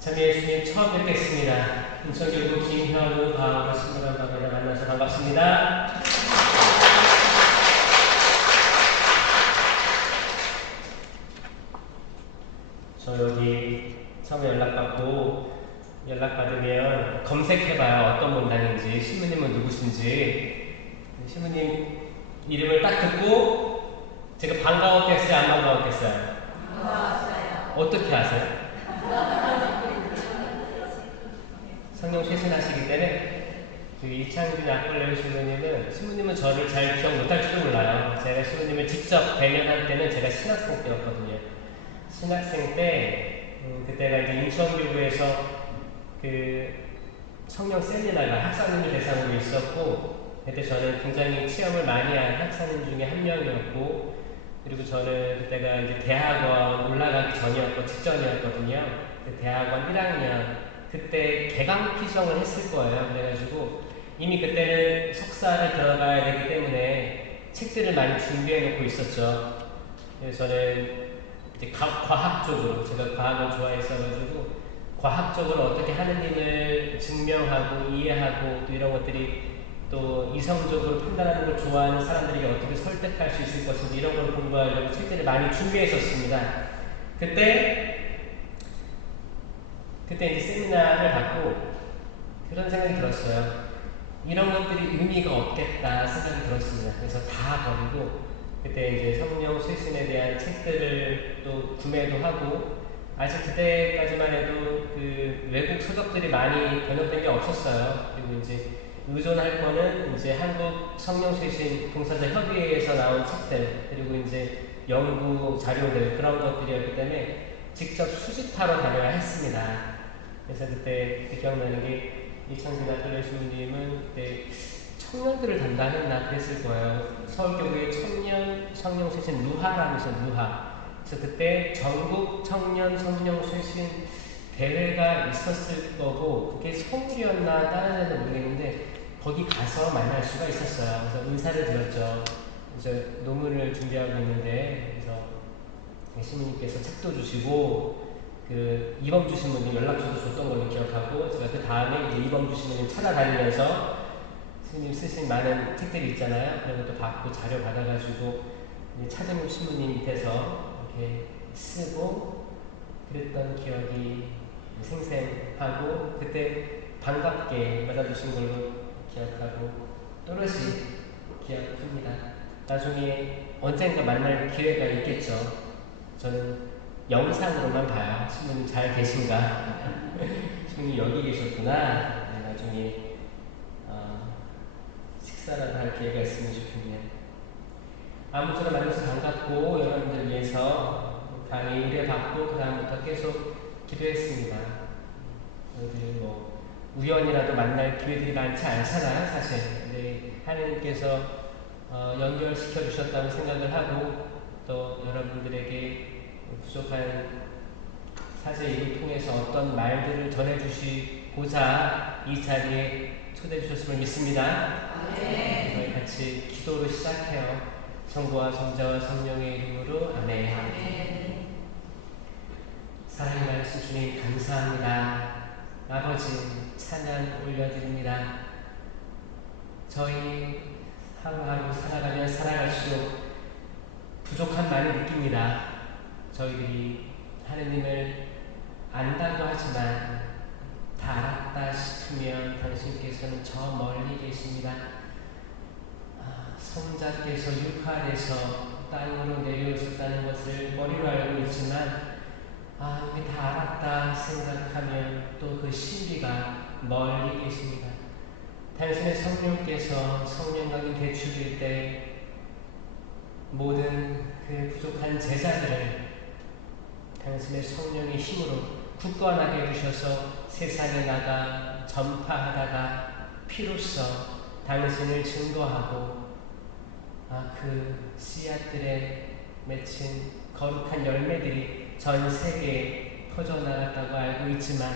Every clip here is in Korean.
참 예수님 처음 뵙겠습니다. 인천교구 김현우 과학을 신부란 밤에 만나서 반갑습니다. 저 여기 처음에 연락받으면 검색해봐요. 어떤 문단인지, 신부님은 누구신지. 신부님 이름을 딱 듣고 제가 반가웠겠어요? 안 반가웠겠어요? 반가웠어요. 어떻게 아세요? 성령 쇄신하시기 때문에 이창진 악벌레 신부님은 저를 잘 기억 못할지도 몰라요. 제가 신부님을 직접 대면할 때는 제가 신학생 때였거든요. 신학생 때 그때가 이제 인천교구에서 그 성령 세미나가 학사님을 대상으로 있었고, 그때 저는 굉장히 체험을 많이 한 학사님 중에 한 명이었고, 그리고 저는 그때가 이제 대학원 올라가기 전이었고 직전이었거든요. 그 대학원 1학년 그때 개강 피정을 했을 거예요. 그래가지고 이미 그때는 석사를 들어가야 되기 때문에 책들을 많이 준비해 놓고 있었죠. 그래서 저는 이제 과학 쪽으로, 제가 과학을 좋아했어가지고 과학적으로 어떻게 하느님을 증명하고 이해하고 또 이런 것들이 또 이성적으로 판단하는 걸 좋아하는 사람들에게 어떻게 설득할 수 있을 것인지 이런 걸 공부하려고 책들을 많이 준비했었습니다. 그때 이제 세미나를 받고 그런 생각이 들었어요. 이런 것들이 의미가 없겠다 생각이 들었습니다. 그래서 다 버리고 그때 이제 성령 쇄신에 대한 책들을 또 구매도 하고, 아직 그때까지만 해도 그 외국 서적들이 많이 번역된 게 없었어요. 그리고 이제 의존할 거는 이제 한국 성령쇄신 봉사자 협의회에서 나온 책들, 그리고 이제 연구 자료들, 그런 것들이었기 때문에 직접 수집하러 다녀야 했습니다. 그래서 그때 기억나는 게 이창진 아틀레 신부님은 그때 청년들을 담당했나 그랬을 거예요. 서울교구의 청년 성령쇄신 루하라면서 루하. 그래서 그때 전국 청년 성령쇄신 대회가 있었을 거고, 그게 서울이었나 다른 데는 모르겠는데 거기 가서 만날 수가 있었어요. 그래서 인사를 드렸죠. 이제 논문을 준비하고 있는데, 그래서 신부님께서 책도 주시고 그 이범주 신부님 연락처도 줬던 걸로 기억하고, 제가 그 다음에 이제 이범주 신부님 찾아다니면서 스님 쓰신 많은 책들이 있잖아요. 그런 것도 받고 자료 받아가지고 차정욱 신부님 밑에서 이렇게 쓰고 그랬던 기억이 생생하고, 그때 반갑게 받아주신 걸로 기억하고 또렷이 기억합니다. 나중에 언젠가 만날 기회가 있겠죠. 저는 영상으로만 봐요. 신부님 잘 계신가? 신부님 여기 계셨구나. 나중에 식사라도 할 기회가 있으면 좋겠네요. 아무쪼록 만나서 반갑고, 여러분들 위해서 강의 의뢰받고 그 다음부터 계속 기도했습니다. 저희들 뭐 우연이라도 만날 기회들이 많지 않잖아요, 사실. 근데 하나님께서 연결시켜 주셨다고 생각을 하고, 또 여러분들에게 부족한 사제 일을 통해서 어떤 말들을 전해주시고자 이 자리에 초대해 주셨음을 믿습니다. 네. 저희 같이 기도로 시작해요. 성부와 성자와 성령의 이름으로 아멘. 네. 사랑의 말씀 주님 감사합니다. 아버지 찬양 올려드립니다. 저희 하루하루 살아가면 살아갈수록 부족한 많이 느낍니다. 저희들이 하느님을 안다고 하지만 다 알았다 싶으면 당신께서는 저 멀리 계십니다. 성자께서 육할에서 땅으로 내려오셨다는 것을 머리로 알고 있지만, 우리 다 알았다 생각하면 또 그 신비가 멀리 계십니다. 당신의 성령께서 성령강이 대축일 때 모든 그 부족한 제자들을 당신의 성령의 힘으로 굳건하게 해주셔서 세상에 나가 전파하다가 피로써 당신을 증거하고, 그 씨앗들에 맺힌 거룩한 열매들이 전 세계에 퍼져나갔다고 알고 있지만,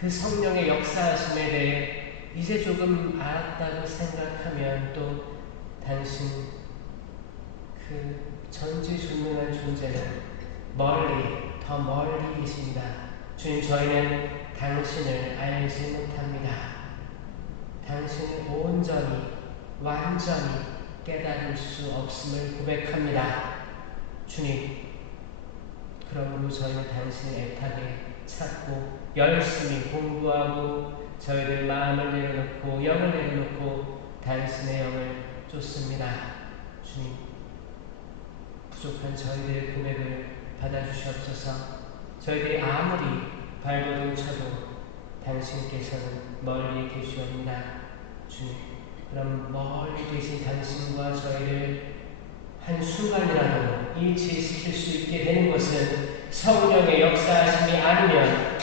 그 성령의 역사하심에 대해 이제 조금 알았다고 생각하면 또 당신 그 전지전능한 존재는 더 멀리 계십니다. 주님, 저희는 당신을 알지 못합니다. 당신을 온전히 완전히 깨달을 수 없음을 고백합니다. 주님, 그러므로 저희는 당신을 애타게 찾고 열심히 공부하고 저희들 마음을 내려놓고 영을 내려놓고 당신의 영을 쫓습니다. 주님, 부족한 저희들의 고백을 받아주시옵소서. 저희들이 아무리 발버둥 쳐도 당신께서는 멀리 계시옵니다. 주님, 그럼 멀리 계신 당신과 저희를 한순간이라도 일치시킬 수 있게 되는 것은 성령의 역사하심이 아니면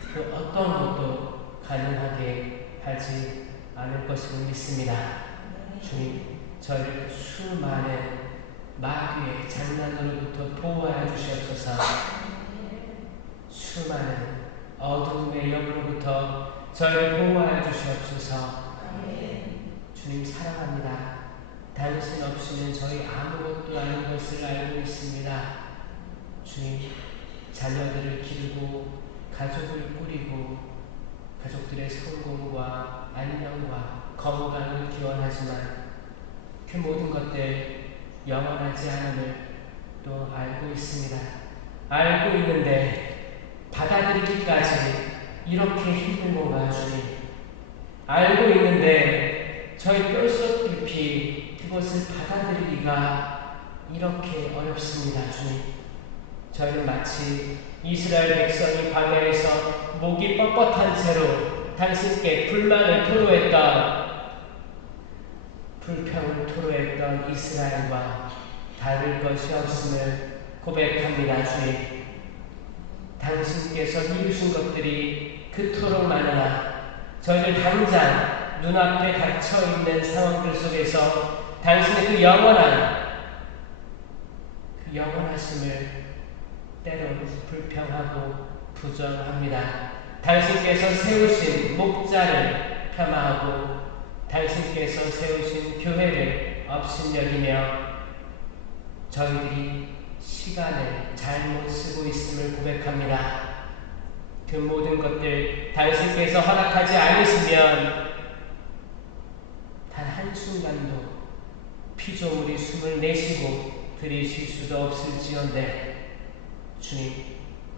그 어떤 것도 가능하게 하지 않을 것을 믿습니다. 주님, 저희를 수많은 마귀의 장난으로부터 보호하여 주시옵소서. 수많은 어둠의 영으로부터 저희를 보호하여 주시옵소서. 주님, 사랑합니다. 당신 없이는 저희 아무것도 아닌 것을 알고 있습니다. 주님, 자녀들을 기르고 가족을 꾸리고 가족들의 성공과 안녕과 건강을 기원하지만 그 모든 것들 영원하지 않음을 또 알고 있습니다. 알고 있는데 받아들이기까지 이렇게 힘든 건가요, 주님? 알고 있는데 저희 뼛속 깊이 그것을 받아들이기가 이렇게 어렵습니다. 주님, 저희는 마치 이스라엘 백성이 광야에서 목이 뻣뻣한 채로 당신께 불만을 토로했던, 불평을 토로했던 이스라엘과 다를 것이 없음을 고백합니다. 주님, 당신께서 이루신 것들이 그토록 많으나 저희들 당장 눈앞에 닥쳐있는 상황들 속에서 당신의 그 영원하심을 때론 불평하고 부정합니다. 당신께서 세우신 목자를 폄하하고 당신께서 세우신 교회를 업신여기며 저희들이 시간을 잘못 쓰고 있음을 고백합니다. 그 모든 것들 당신께서 허락하지 않으시면 단 한순간도 피조물이 숨을 내쉬고 들이쉴 수도 없을지언데 주님,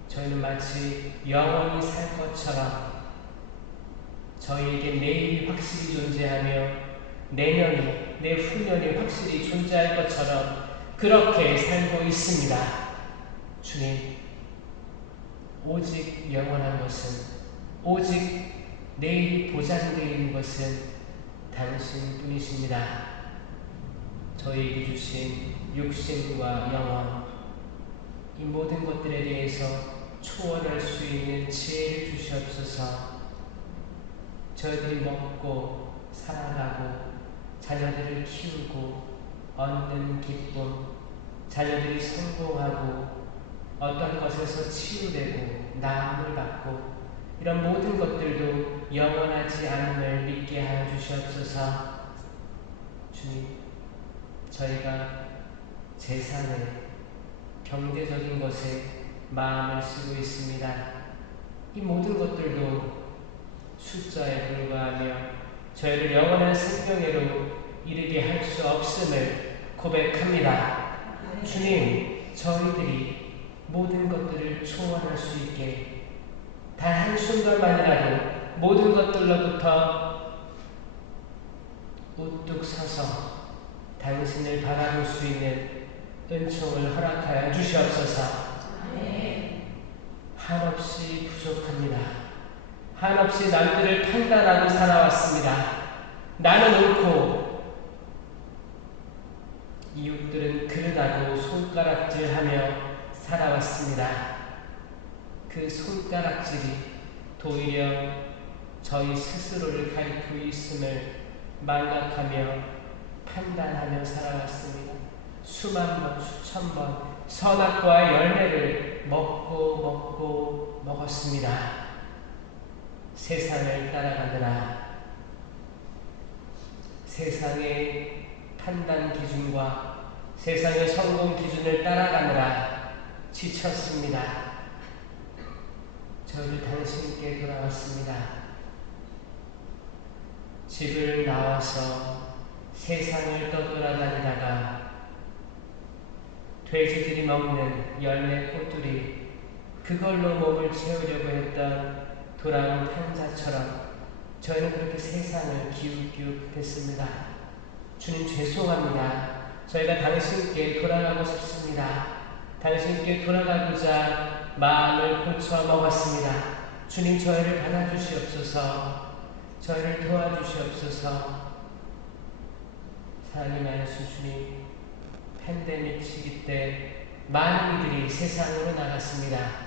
저희는 마치 영원히 살 것처럼 저희에게 내일이 확실히 존재하며 내년이, 내후년이 확실히 존재할 것처럼 그렇게 살고 있습니다. 주님, 오직 영원한 것은, 오직 내일이 보장되어 있는 것은 당신뿐이십니다. 저희에게 주신 육신과 영혼, 이 모든 것들에 대해서 초월할 수 있는 지혜를 주시옵소서. 저희들이 먹고 살아가고 자녀들을 키우고 얻는 기쁨, 자녀들이 성공하고 어떤 것에서 치유되고 나음을 받고 이런 모든 것들도 영원하지 않음을 믿게 하여 주시옵소서. 주님, 저희가 재산에, 경제적인 것에 마음을 쓰고 있습니다. 이 모든 것들도 숫자에 불과하며 저희를 영원한 생명으로 이르게 할 수 없음을 고백합니다. 주님, 저희들이 모든 것들을 초월할 수 있게 단 한순간만이라도 모든 것들로부터 우뚝 서서 당신을 바라볼 수 있는 은총을 허락하여 주시옵소서. 한없이 부족합니다. 한없이 남들을 판단하고 살아왔습니다. 나는 옳고 이웃들은 그르다고 손가락질하며 살아왔습니다. 그 손가락질이 도리어 저희 스스로를 가리키고 있음을 망각하며 판단하며 살아왔습니다. 수만 번, 수천 번 선악과의 열매를 먹고 먹었습니다. 세상을 따라가느라 세상의 판단 기준과 세상의 성공 기준을 따라가느라 지쳤습니다. 저희를 당신께 돌아왔습니다. 집을 나와서 세상을 떠돌아다니다가 돼지들이 먹는 열매 꽃들이 그걸로 몸을 채우려고 했던 돌아온 탕자처럼 저희는 그렇게 세상을 기웃기웃했습니다. 주님 죄송합니다. 저희가 당신께 돌아가고 싶습니다. 당신께 돌아가고자 마음을 고쳐 먹었습니다. 주님 저희를 받아주시옵소서. 저희를 도와주시옵소서. 사랑이 많으신 주님, 팬데믹 시기 때 많은 이들이 세상으로 나갔습니다.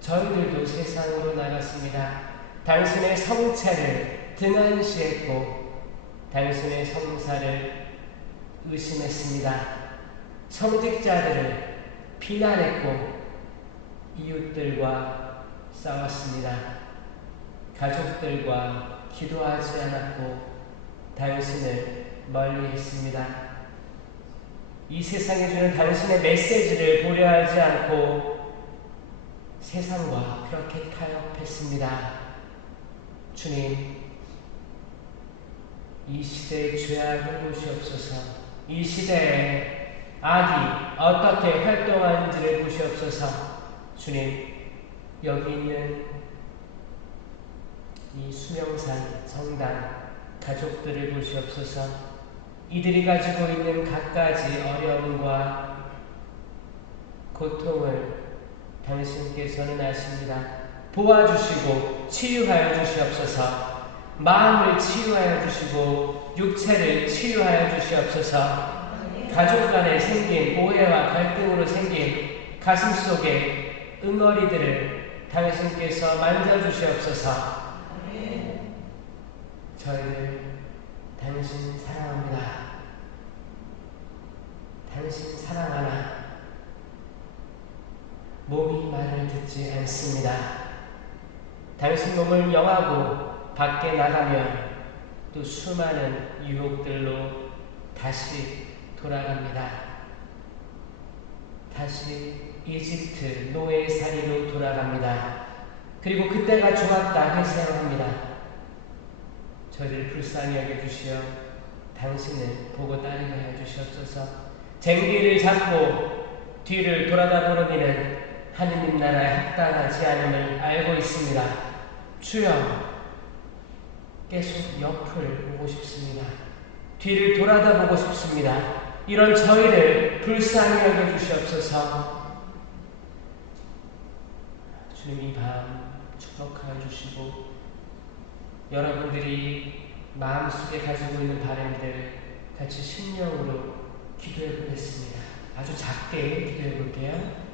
저희들도 세상으로 나갔습니다. 당신의 성체를 등한시했고 당신의 성사를 의심했습니다. 성직자들을 비난했고 이웃들과 싸웠습니다. 가족들과 기도하지 않았고 당신을 멀리했습니다. 이 세상에 주는 당신의 메시지를 고려하지 않고 세상과 그렇게 타협했습니다. 주님, 이 시대의 죄악을 보시옵소서. 이 시대에 악이 어떻게 활동하는지를 보시옵소서. 주님, 여기 있는 이 수명산 성당 가족들을 보시옵소서. 이들이 가지고 있는 갖가지 어려움과 고통을 당신께서는 아십니다. 도와주시고 치유하여 주시옵소서. 마음을 치유하여 주시고 육체를 치유하여 주시옵소서. 가족 간에 생긴 오해와 갈등으로 생긴 가슴 속에 응어리들을 당신께서 만져주시옵소서. 저희를 당신 사랑합니다. 당신 사랑하나 몸이 말을 듣지 않습니다. 당신 몸을 영하고 밖에 나가면 또 수많은 유혹들로 다시 돌아갑니다. 다시 이집트 노예살이로 돌아갑니다. 그리고 그때가 좋았다 회상합니다. 저희를 불쌍히 여겨주시어 당신을 보고 따르게 하여 주시옵소서. 쟁기를 잡고 뒤를 돌아다 보는 이는 하느님 나라에 합당하지 않음을 알고 있습니다. 주여, 계속 옆을 보고 싶습니다. 뒤를 돌아다 보고 싶습니다. 이런 저희를 불쌍히 여겨주시옵소서. 주님, 이 밤 축복하여 주시고 여러분들이 마음속에 가지고 있는 바람들 같이 심령으로 기도해 보겠습니다. 아주 작게 기도해 볼게요.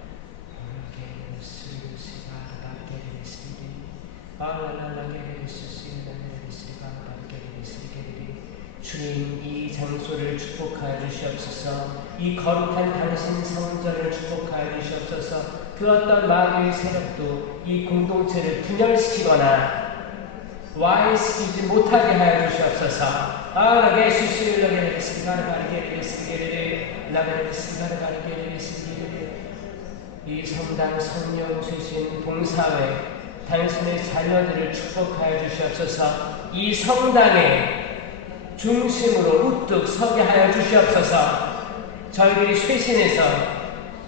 주님, 이 장소를 축복하여 주시옵소서. 이 거룩한 당신 성전을 축복하여 주시옵소서. 그 어떤 마귀의 세력도 이 공동체를 분열시키거나 와해시키지 못하게 하여 주시옵소서. 이 성당 성령 주신 봉사회 당신의 자녀들을 축복하여 주시옵소서. 이 성당의 중심으로 우뚝 서게 하여 주시옵소서. 저희들이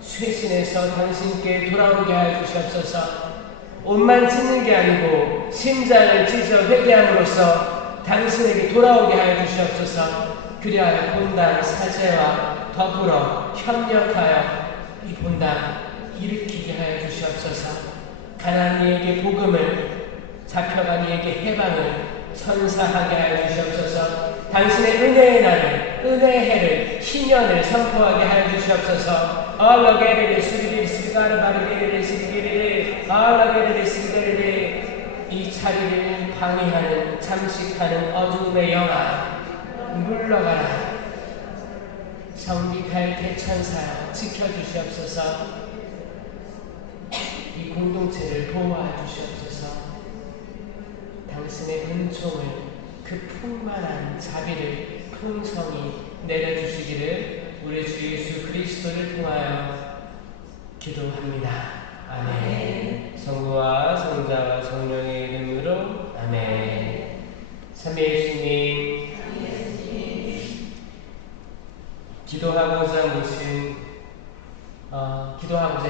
쇄신해서 당신께 돌아오게 하여 주시옵소서. 옷만 찢는 게 아니고 심장을 찢어 회개함으로써 당신에게 돌아오게 하여 주시옵소서. 그리하여 본당 사제와 더불어 협력하여 이 본당 일으키게 하여 주시옵소서. 가난한 이에게 복음을, 잡혀간 이에게 해방을 선사하게 하여 주시옵소서. 당신의 은혜의 날을, 은혜의 해를, 희년을 선포하게 하여 주시옵소서. 이 자리를 방해하는, 잠식하는 어둠의 영아 물러가라. 성비할 대천사여 지켜주시옵소서. 이 공동체를 보호하여 주시옵소서. 당신의 은총을, 그 풍만한 자비를 풍성히 내려주시기를 우리 주 예수 그리스도를 통하여 기도합니다. 아멘. 성부와 성자와 성령의 이름으로 아멘. 삼위일주님 기도하고자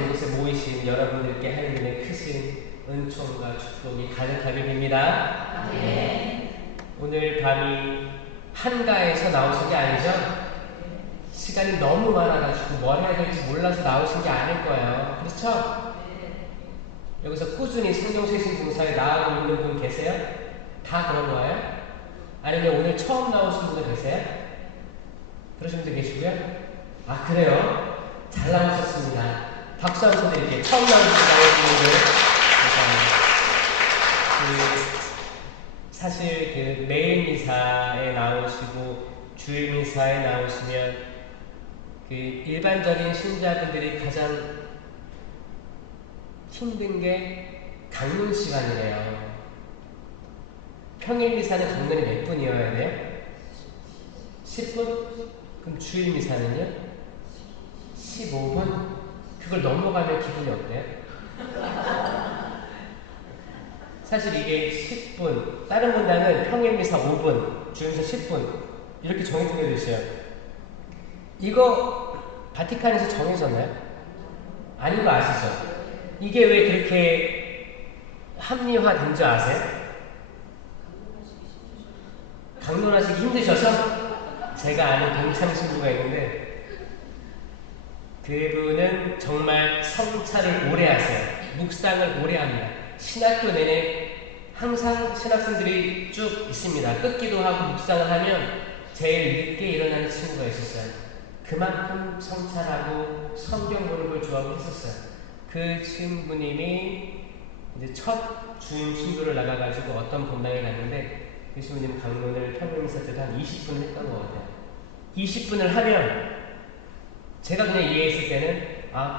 이곳에 모이신 여러분들께 하나님의 크신 은총과 축복이 가득하게 빕니다. 아멘. 오늘 밤이 한가해서 나오신 게 아니죠? 시간이 너무 많아가지고 뭘 해야 될지 몰라서 나오신 게 아닐 거예요. 그렇죠? 여기서 꾸준히 성령세신 봉사에 나아가고 있는 분 계세요? 다 그런 거예요? 아니면 오늘 처음 나오신 분들 계세요? 그러신 분들 계시고요? 아, 그래요? 잘 나오셨습니다. 박수 한번 드릴게요. 처음 나오신 분들. 사실 그 매일 미사에 나오시고 주일 미사에 나오시면 그 일반적인 신자분들이 가장 힘든 게 강론 시간이래요. 평일 미사는 강론이 몇 분이어야 돼요? 10분? 그럼 주일 미사는요? 15분? 그걸 넘어가면 기분이 어때요? 사실 이게 10분, 다른 분당은 평일 미사 5분, 주일 미사 10분 이렇게 정해져 있어요. 이거 바티칸에서 정해졌나요? 아닌 거 아시죠? 이게 왜 그렇게 합리화된 줄 아세요? 강론하시기 힘드셔서? 제가 아는 동참 신부가 있는데 그분은 정말 성찰을 오래 하세요. 묵상을 오래 합니다. 신학교 내내 항상 신학생들이 쭉 있습니다. 끊기도 하고 묵상을 하면 제일 늦게 일어나는 친구가 있었어요. 그만큼 성찰하고 성경 보는 걸 좋아하고 했었어요. 그 신부님이 이제 첫 주임 신부를 나가가지고 어떤 본당에 갔는데 그 신부님 강론을 평일미사 때도 한 20분 했던 것 같아요. 20분을 하면 제가 그냥 이해했을 때는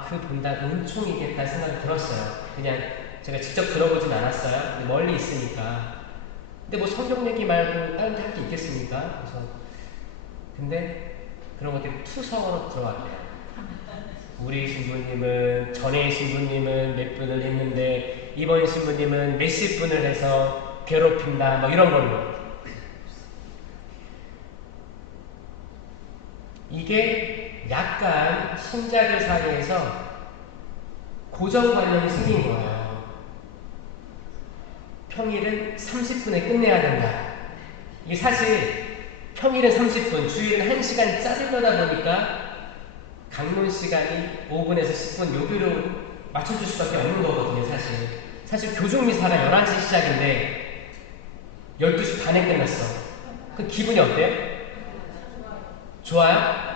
그 본당 은총이겠다 생각이 들었어요. 그냥 제가 직접 들어보진 않았어요. 근데 멀리 있으니까. 근데 뭐 성경 얘기 말고 다른 데 할 게 있겠습니까? 그래서 근데 그런 것들이 투성으로 들어왔대요. 우리 신부님은 전에 신부님은 몇 분을 했는데 이번 신부님은 몇십 분을 해서 괴롭힌다 뭐 이런 걸로. 이게 약간 신자들 사이에서 고정관념이 생긴 거예요. 평일은 30분에 끝내야 된다. 이게 사실 평일은 30분, 주일은 1시간 자르려다 보니까 강론 시간이 5분에서 10분 여기로 맞춰줄 수밖에 없는 거거든요, 사실. 사실 교중미사가 11시 시작인데 12시 반에 끝났어. 그 기분이 어때요? 좋아요?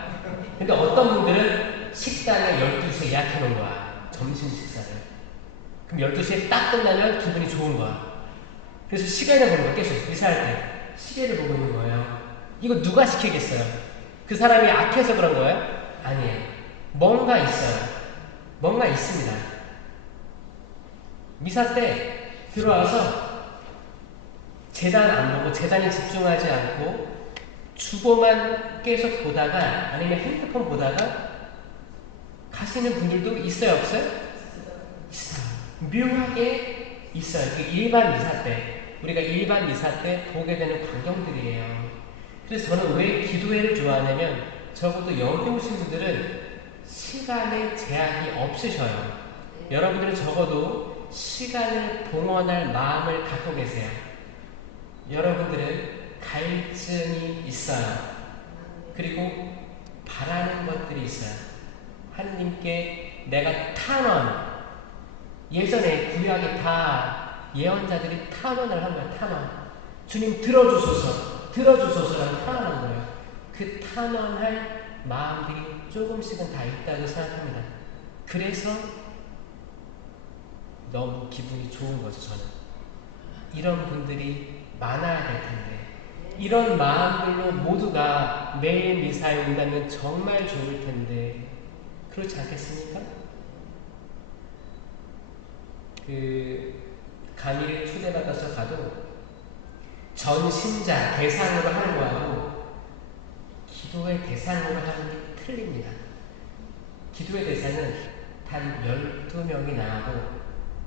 근데 어떤 분들은 식당에 12시에 예약해 놓은 거야. 점심 식사를. 그럼 12시에 딱 끝나면 기분이 좋은 거야. 그래서 시간을 보는 거야, 계속. 미사할 때. 시계를 보고 있는 거예요. 이거 누가 시키겠어요? 그 사람이 악해서 그런 거예요? 아니에요. 뭔가 있어요. 뭔가 있습니다. 미사 때 들어와서 재단 안 보고 재단에 집중하지 않고 주보만 계속 보다가 아니면 핸드폰 보다가 가시는 분들도 있어요, 없어요? 있어요. 묘하게 있어요. 그 일반 미사 때 우리가 일반 미사 때 보게 되는 광경들이에요. 그래서 저는 왜 기도회를 좋아하냐면 적어도 여기 오신 분들은 시간에 제약이 없으셔요. 여러분들은 적어도 시간을 봉헌할 마음을 갖고 계세요. 여러분들은 갈증이 있어요. 그리고 바라는 것들이 있어요. 하느님께 내가 탄원, 예전에 구약에 다 예언자들이 탄원을 한 거예요. 탄원. 주님 들어주소서라는 탄원한 거예요. 그 탄원할 마음들이 조금씩은 다 있다고 생각합니다. 그래서 너무 기분이 좋은 거죠, 저는. 이런 분들이 많아야 될 텐데 이런 마음들로 모두가 매일 미사에 온다면 정말 좋을 텐데 그렇지 않겠습니까? 강의를 초대받아서 가도 전신자 대상으로 하는 거하고 기도의 대상으로 하는 게 틀립니다. 기도의 대상은 단 12명이 나하고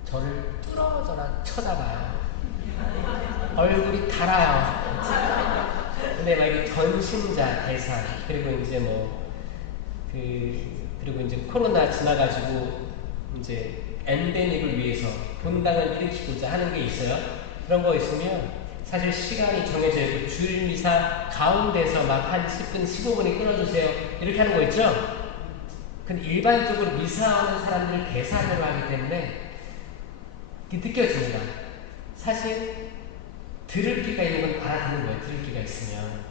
저를 뚫어져라 쳐다봐요. 얼굴이 달아요. 근데 막 이게 전신자 대상, 그리고 이제 그리고 이제 코로나 지나가지고 이제 엔데믹을 위해서 본당을 일으키고자 하는 게 있어요. 그런 거 있으면 사실 시간이 정해져 있고 주일 미사 가운데서 막 한 10분, 15분이 끊어주세요. 이렇게 하는 거 있죠? 근데 일반적으로 미사하는 사람들을 계산으로 하기 때문에 이게 느껴집니다. 사실 들을 귀가 있는 건 알아듣는 거예요. 들을 귀가 있으면.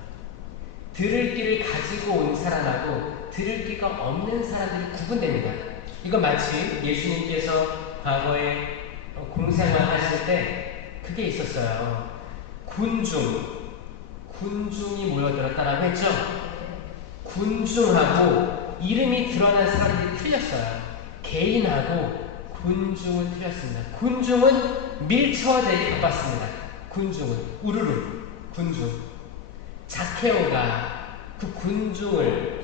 들을 귀를 가지고 온 사람하고 들을 귀가 없는 사람들이 구분됩니다. 이건 마치 예수님께서 과거에 공생활 하실 때 그게 있었어요. 군중이 모여들었다라고 했죠. 군중하고 이름이 드러난 사람들이 틀렸어요. 개인하고 군중은 틀렸습니다. 군중은 밀쳐내기 바빴습니다. 군중은 우르르 군중. 자케오가 그 군중을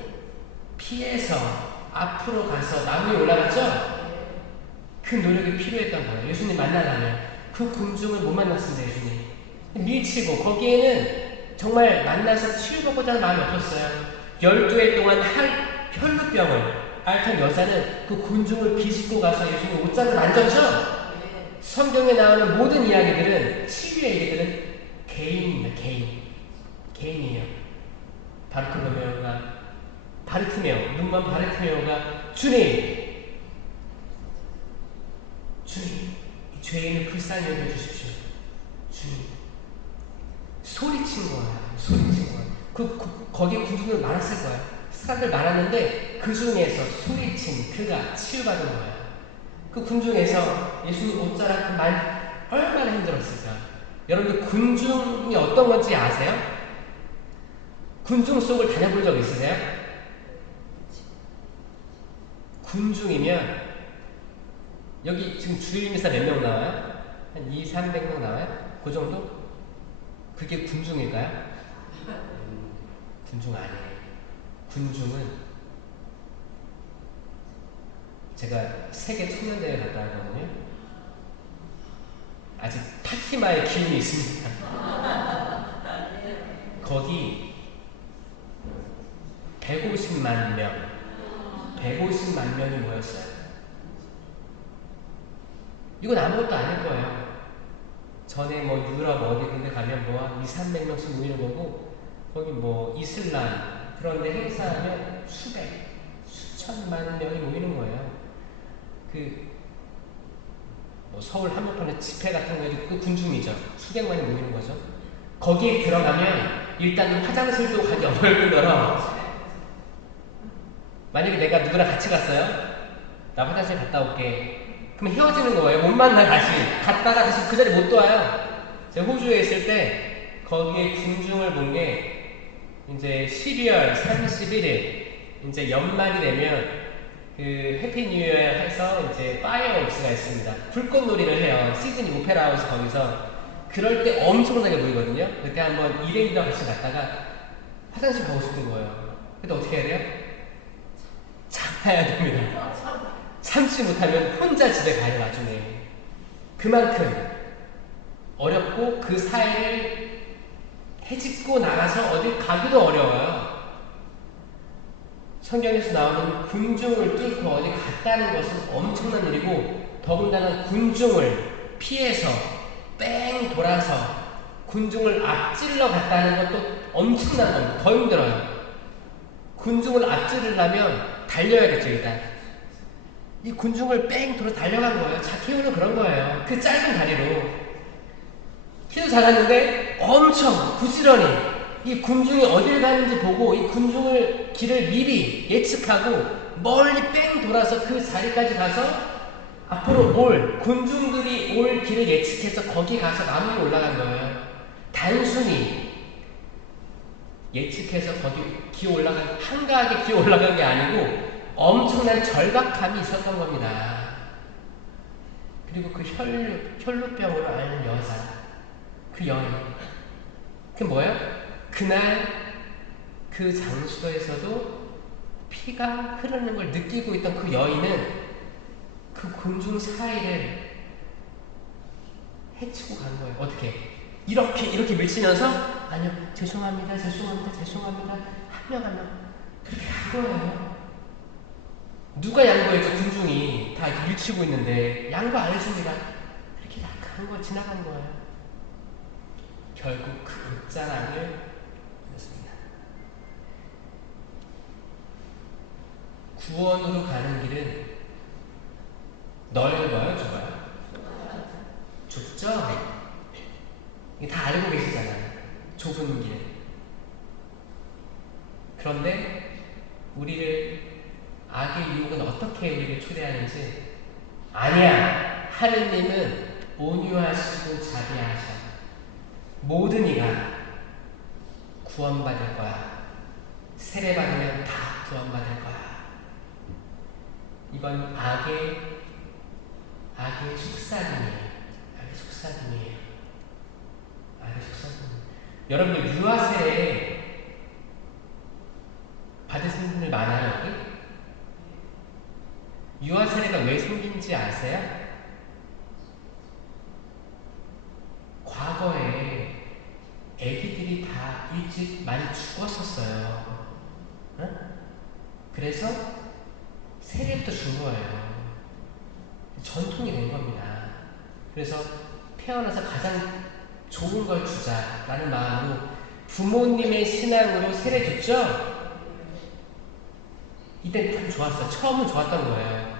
피해서 앞으로 가서 나무 위에 올라갔죠? 그 노력이 필요했던 거예요. 예수님 만나려면 그 군중을 못 만났습니다. 예수님 밀치고 거기에는 정말 만나서 치유받고자 하는 마음이 없었어요. 12해 동안 혈루병을 앓던 여자는 그 군중을 비집고 가서 예수님 옷장을 만졌죠? 성경에 나오는 모든 이야기들은 치유의 얘기들은 개인입니다. 개인이에요. 눈먼 바르티메오가 주님 이 죄인을 불쌍히 여겨주십시오. 주님 소리친 거예요. 거기 군중들 많았을 거예요. 사람들 많았는데 그 중에서 소리친 그가 치유받은 거예요. 그 군중에서 예수님 옷자락 그만 얼마나 힘들었을까. 여러분들 군중이 어떤 건지 아세요? 군중 속을 다녀본 적 있으세요? 군중이면 여기 지금 주일미사 몇 명 나와요? 한 200~300명 나와요? 그 정도? 그게 군중일까요? 군중 아니에요. 군중은 제가 세계 청년대회 갔다 왔거든요. 아직 파티마의 기운이 있습니다. 거기 150만 명이 모였어요. 이건 아무것도 아닐 거예요. 전에 유럽 어디 군데 가면 200~300명씩 모이는 거고, 거기 이슬람 그런데 행사하면 수천만 명이 모이는 거예요. 서울 한복판에 집회 같은 거 그 군중이죠. 수백만이 모이는 거죠. 거기에 들어가면 일단 화장실도 가기 어려울 뿐더러, 만약에 내가 누구랑 같이 갔어요? 나 화장실 갔다 올게. 그럼 헤어지는 거예요. 못 만나 다시. 갔다가 다시 그 자리 못 와요. 제가 호주에 있을 때 거기에 군중을 본 게 이제 12월 31일 이제 연말이 되면 그 해피 뉴 이어 해서 이제 파이어웍스가 있습니다. 불꽃놀이를 해요. 시드니 오페라 하우스 거기서. 그럴 때 엄청나게 보이거든요. 그때 한번 일행이랑 같이 갔다가 화장실 가고 싶은 거예요. 근데 어떻게 해야 돼요? 참아야 됩니다. 참지 못하면 혼자 집에 가요. 나중에. 그만큼 어렵고 그 사회를 해집고 나가서 어딜 가기도 어려워요. 성경에서 나오는 군중을 뚫고 어디 갔다는 것은 엄청난 일이고, 더군다나 군중을 피해서 뺑 돌아서 군중을 앞질러 갔다는 것도 엄청난 겁니다. 더 힘들어요. 군중을 앞지르려면 달려야겠죠. 일단 이 군중을 뺑 돌아 달려간 거예요. 자케오는 그런 거예요. 그 짧은 다리로 키도 작았는데 엄청 부지런히 이 군중이 어딜 가는지 보고 이 군중을 길을 미리 예측하고 멀리 뺑 돌아서 그 자리까지 가서 앞으로 군중들이 올 길을 예측해서 거기 가서 나무 위에 올라간 거예요. 단순히 예측해서 거기 한가하게 기어 올라간 게 아니고 엄청난 절박함이 있었던 겁니다. 그리고 그 혈루병으로 앓는 여자, 그 여인, 그 뭐예요? 그날 그 장소에서도 피가 흐르는 걸 느끼고 있던 그 여인은 그 군중 사이를 해치고 간 거예요. 어떻게? 이렇게 밀치면서 아니요 죄송합니다 한 명 한 명 그렇게 간 거예요. 누가 양보해줘? 군중이 다 이렇게 밀치고 있는데 양보 안 해줍니다. 그렇게 다 간 거 지나간 거예요. 결국 그 끝자락을 했습니다. 구원으로 가는 길은 넓어요, 좁아요? 좁죠? 이게 다 알고 계시잖아요. 좁은 길. 그런데 우리를 악의 유혹은 어떻게 우리를 초대하는지 아니야. 하느님은 온유하시고 자비하셔. 모든 이가 구원받을 거야. 세례받으면 다 구원받을 거야. 이건 악의 속삭임이에요. 악의 속삭임이에요. 악의 속삭임. 여러분들 유아 세례 받으신 분들 많아요, 여기? 유아 세례가 왜 생긴지 아세요? 과거에 애기들이 다 일찍 많이 죽었었어요. 응? 그래서 세례부터 준 거예요. 전통이 된 겁니다. 그래서 태어나서 가장 좋은 걸 주자라는 마음으로 부모님의 신앙으로 세례 줬죠? 이때 참 좋았어요. 처음은 좋았던 거예요.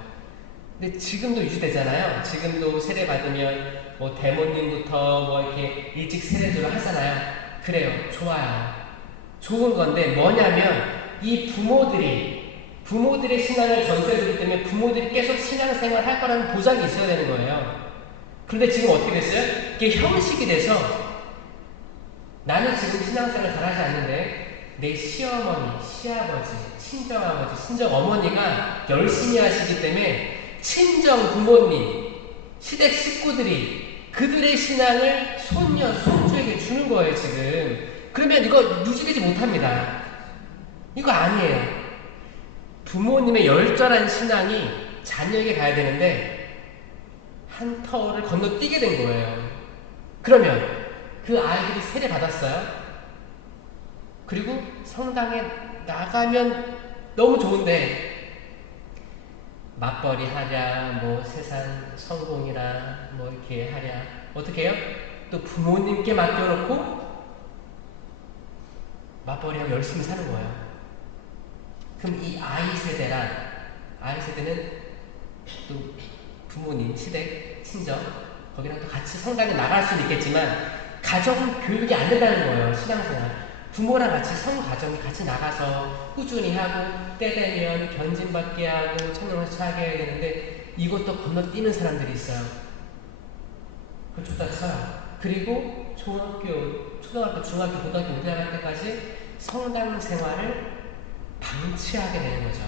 근데 지금도 유지되잖아요. 지금도 세례 받으면 뭐 대모님부터 뭐 이렇게 일찍 세례도를 하잖아요. 그래요. 좋아요. 좋은 건데 뭐냐면 이 부모들의 신앙을 전수해주기 때문에 부모들이 계속 신앙생활 할 거라는 보장이 있어야 되는 거예요. 그런데 지금 어떻게 됐어요? 이게 형식이 돼서 나는 지금 신앙생활 잘하지 않는데 내 시어머니, 시아버지, 친정아버지, 친정어머니가 열심히 하시기 때문에 친정 부모님, 시댁 식구들이 그들의 신앙을 손녀, 손주에게 주는 거예요, 지금. 그러면 이거 유지되지 못합니다. 이거 아니에요. 부모님의 열절한 신앙이 자녀에게 가야 되는데 한 터를 건너뛰게 된 거예요. 그러면 그 아이들이 세례 받았어요. 그리고 성당에 나가면 너무 좋은데 맞벌이 하랴, 뭐 세상 성공이라 뭐 이렇게 하랴 어떻게 해요? 또 부모님께 맡겨놓고 맞벌이하고 열심히 사는 거예요. 그럼 이 아이 세대는 또 부모님, 시댁, 친정 거기랑 또 같이 성당에 나갈 수는 있겠지만 가정 교육이 안 된다는 거예요. 신앙생활. 부모랑 같이 성가정이 같이 나가서 꾸준히 하고 때 되면 견진받게 하고 청년을 하게 해야 되는데 이것도 건너뛰는 사람들이 있어요. 그쪽다 쳐요. 그리고 초등학교, 중학교, 고등학교 올라갈 때까지 성당 생활을 방치하게 되는 거죠.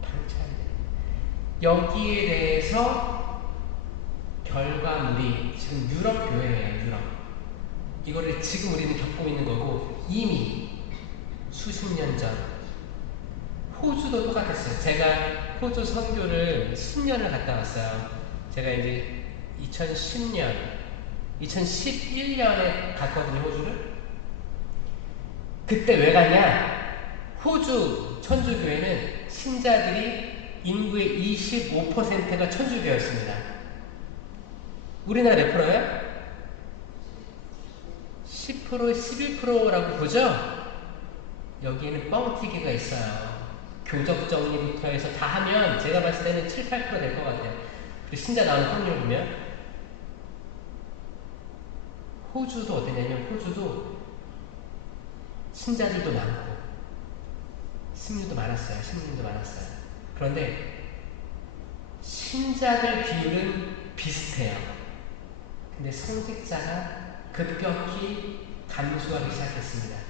방치하게 되는. 여기에 대해서 결과물이 지금 유럽 교회예요. 유럽. 이거를 지금 우리는 겪고 있는 거고 이미 수십 년 전 호주도 똑같았어요. 제가 호주 선교를 10년을 갔다 왔어요. 제가 이제 2011년에 갔거든요, 호주를. 그때 왜 갔냐? 호주 천주교회는 신자들이 인구의 25%가 천주교였습니다. 우리나라 몇 프로예요? 10%, 11%라고 보죠? 여기에는 뻥튀기가 있어요. 교적 정리부터 해서 다 하면 제가 봤을 때는 7, 8% 될 것 같아요. 그리고 신자 나오는 확률 보면 호주도 어떠냐면 호주도 신자들도 많고 신민도 많았어요. 그런데 신자들 비율은 비슷해요. 근데 성직자가 급격히 감소하기 시작했습니다.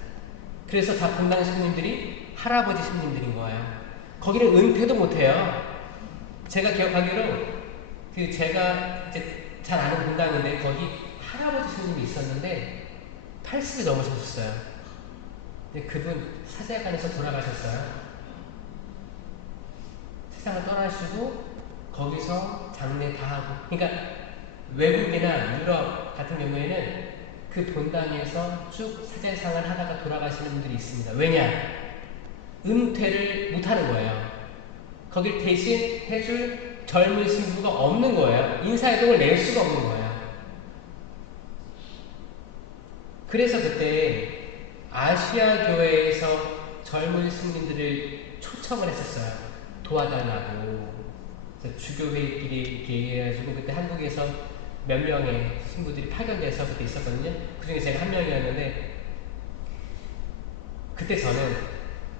그래서 다 본당 신님들이 할아버지 신님들인 거예요. 거기는 은퇴도 못해요. 제가 기억하기로 제가 이제 잘 아는 본당인데 거기 할아버지 신님이 있었는데 80이 넘으셨어요. 근데 그분 사제관에서 돌아가셨어요. 세상을 떠나시고 거기서 장례 다 하고. 그러니까 외국이나 유럽 같은 경우에는 그 본당에서 쭉 사제상을 하다가 돌아가시는 분들이 있습니다. 왜냐? 은퇴를 못하는 거예요. 거길 대신 해줄 젊은 신부가 없는 거예요. 인사이동을 낼 수가 없는 거예요. 그래서 그때 아시아 교회에서 젊은 신민들을 초청을 했었어요. 도와달라고. 그래서 주교회끼리 이렇게 해가지고 그때 한국에서 몇 명의 신부들이 파견돼서 그때 있었거든요. 그 중에 제가 한 명이었는데 그때 저는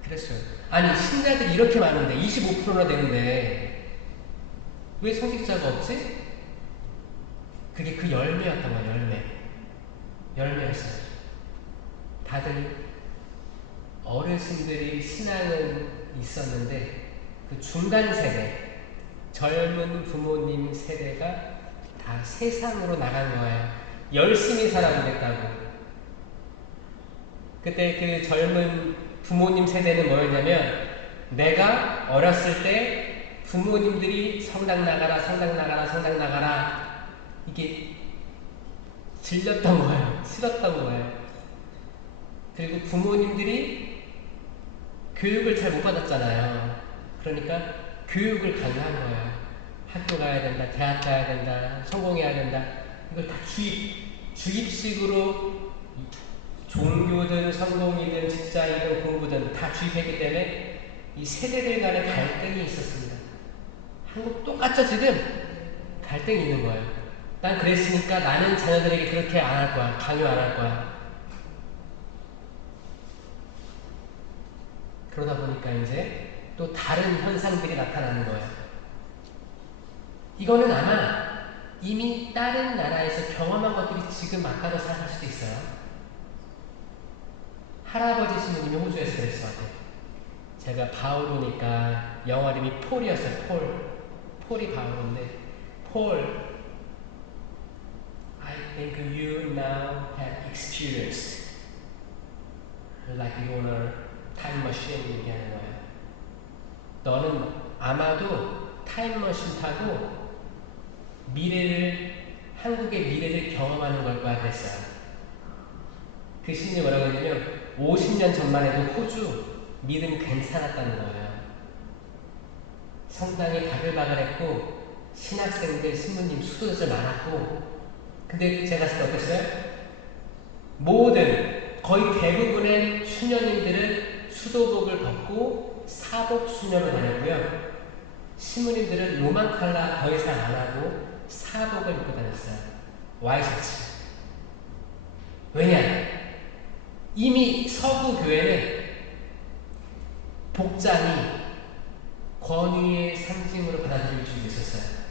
그랬어요. 아니 신자들이 이렇게 많은데 25%나 되는데 왜 성직자가 없지? 그게 그 열매였던 거예요. 열매였어요. 다들 어르신들이 신앙은 있었는데 그 중간 세대, 젊은 부모님 세대가 다 세상으로 나간 거예요. 열심히 살아보겠다고. 그때 그 젊은 부모님 세대는 뭐였냐면 내가 어렸을 때 부모님들이 성당 나가라 성당 나가라 성당 나가라 이게 질렸던 거예요. 싫었던 거예요. 그리고 부모님들이 교육을 잘 못 받았잖아요. 그러니까 교육을 강요한 거예요. 학교 가야 된다, 대학 가야 된다, 성공해야 된다. 이걸 다 주입식으로 종교든 성공이든 직장이든 공부든 다 주입했기 때문에 이 세대들 간의 갈등이 있었습니다. 한국 똑같죠 지금? 갈등이 있는 거예요. 난 그랬으니까 나는 자녀들에게 그렇게 안 할 거야. 강요 안 할 거야. 그러다 보니까 이제 또 다른 현상들이 나타나는 거예요. 이거는 아마 이미 다른 나라에서 경험한 것들이 지금 맞다고 생각할 수도 있어요. 할아버지 신부님이 호주에서 그랬을 것 같아요. 제가 바오로니까 영어 이름이 폴이었어요. 폴이 바오로인데 폴, I think you now have experienced like you on a time machine 얘기하는 거예요. 너는 아마도 타임머신 타고 한국의 미래를 경험하는 걸 거야 그랬어요. 그 신이 뭐라고 했냐면 50년 전만 해도 호주 믿음 괜찮았다는 거예요. 성당이 바글바글했고 신학생들, 신부님, 수도자들 많았고 근데 제가 봤을 때 어땠어요? 거의 대부분의 수녀님들은 수도복을 벗고 사복 수녀로 다녔고요. 신부님들은 로만 칼라 더 이상 안 하고 사복을 입고 다녔어요. 와이셔츠. 왜냐? 이미 서구 교회는 복장이 권위의 상징으로 받아들여지고 있었어요.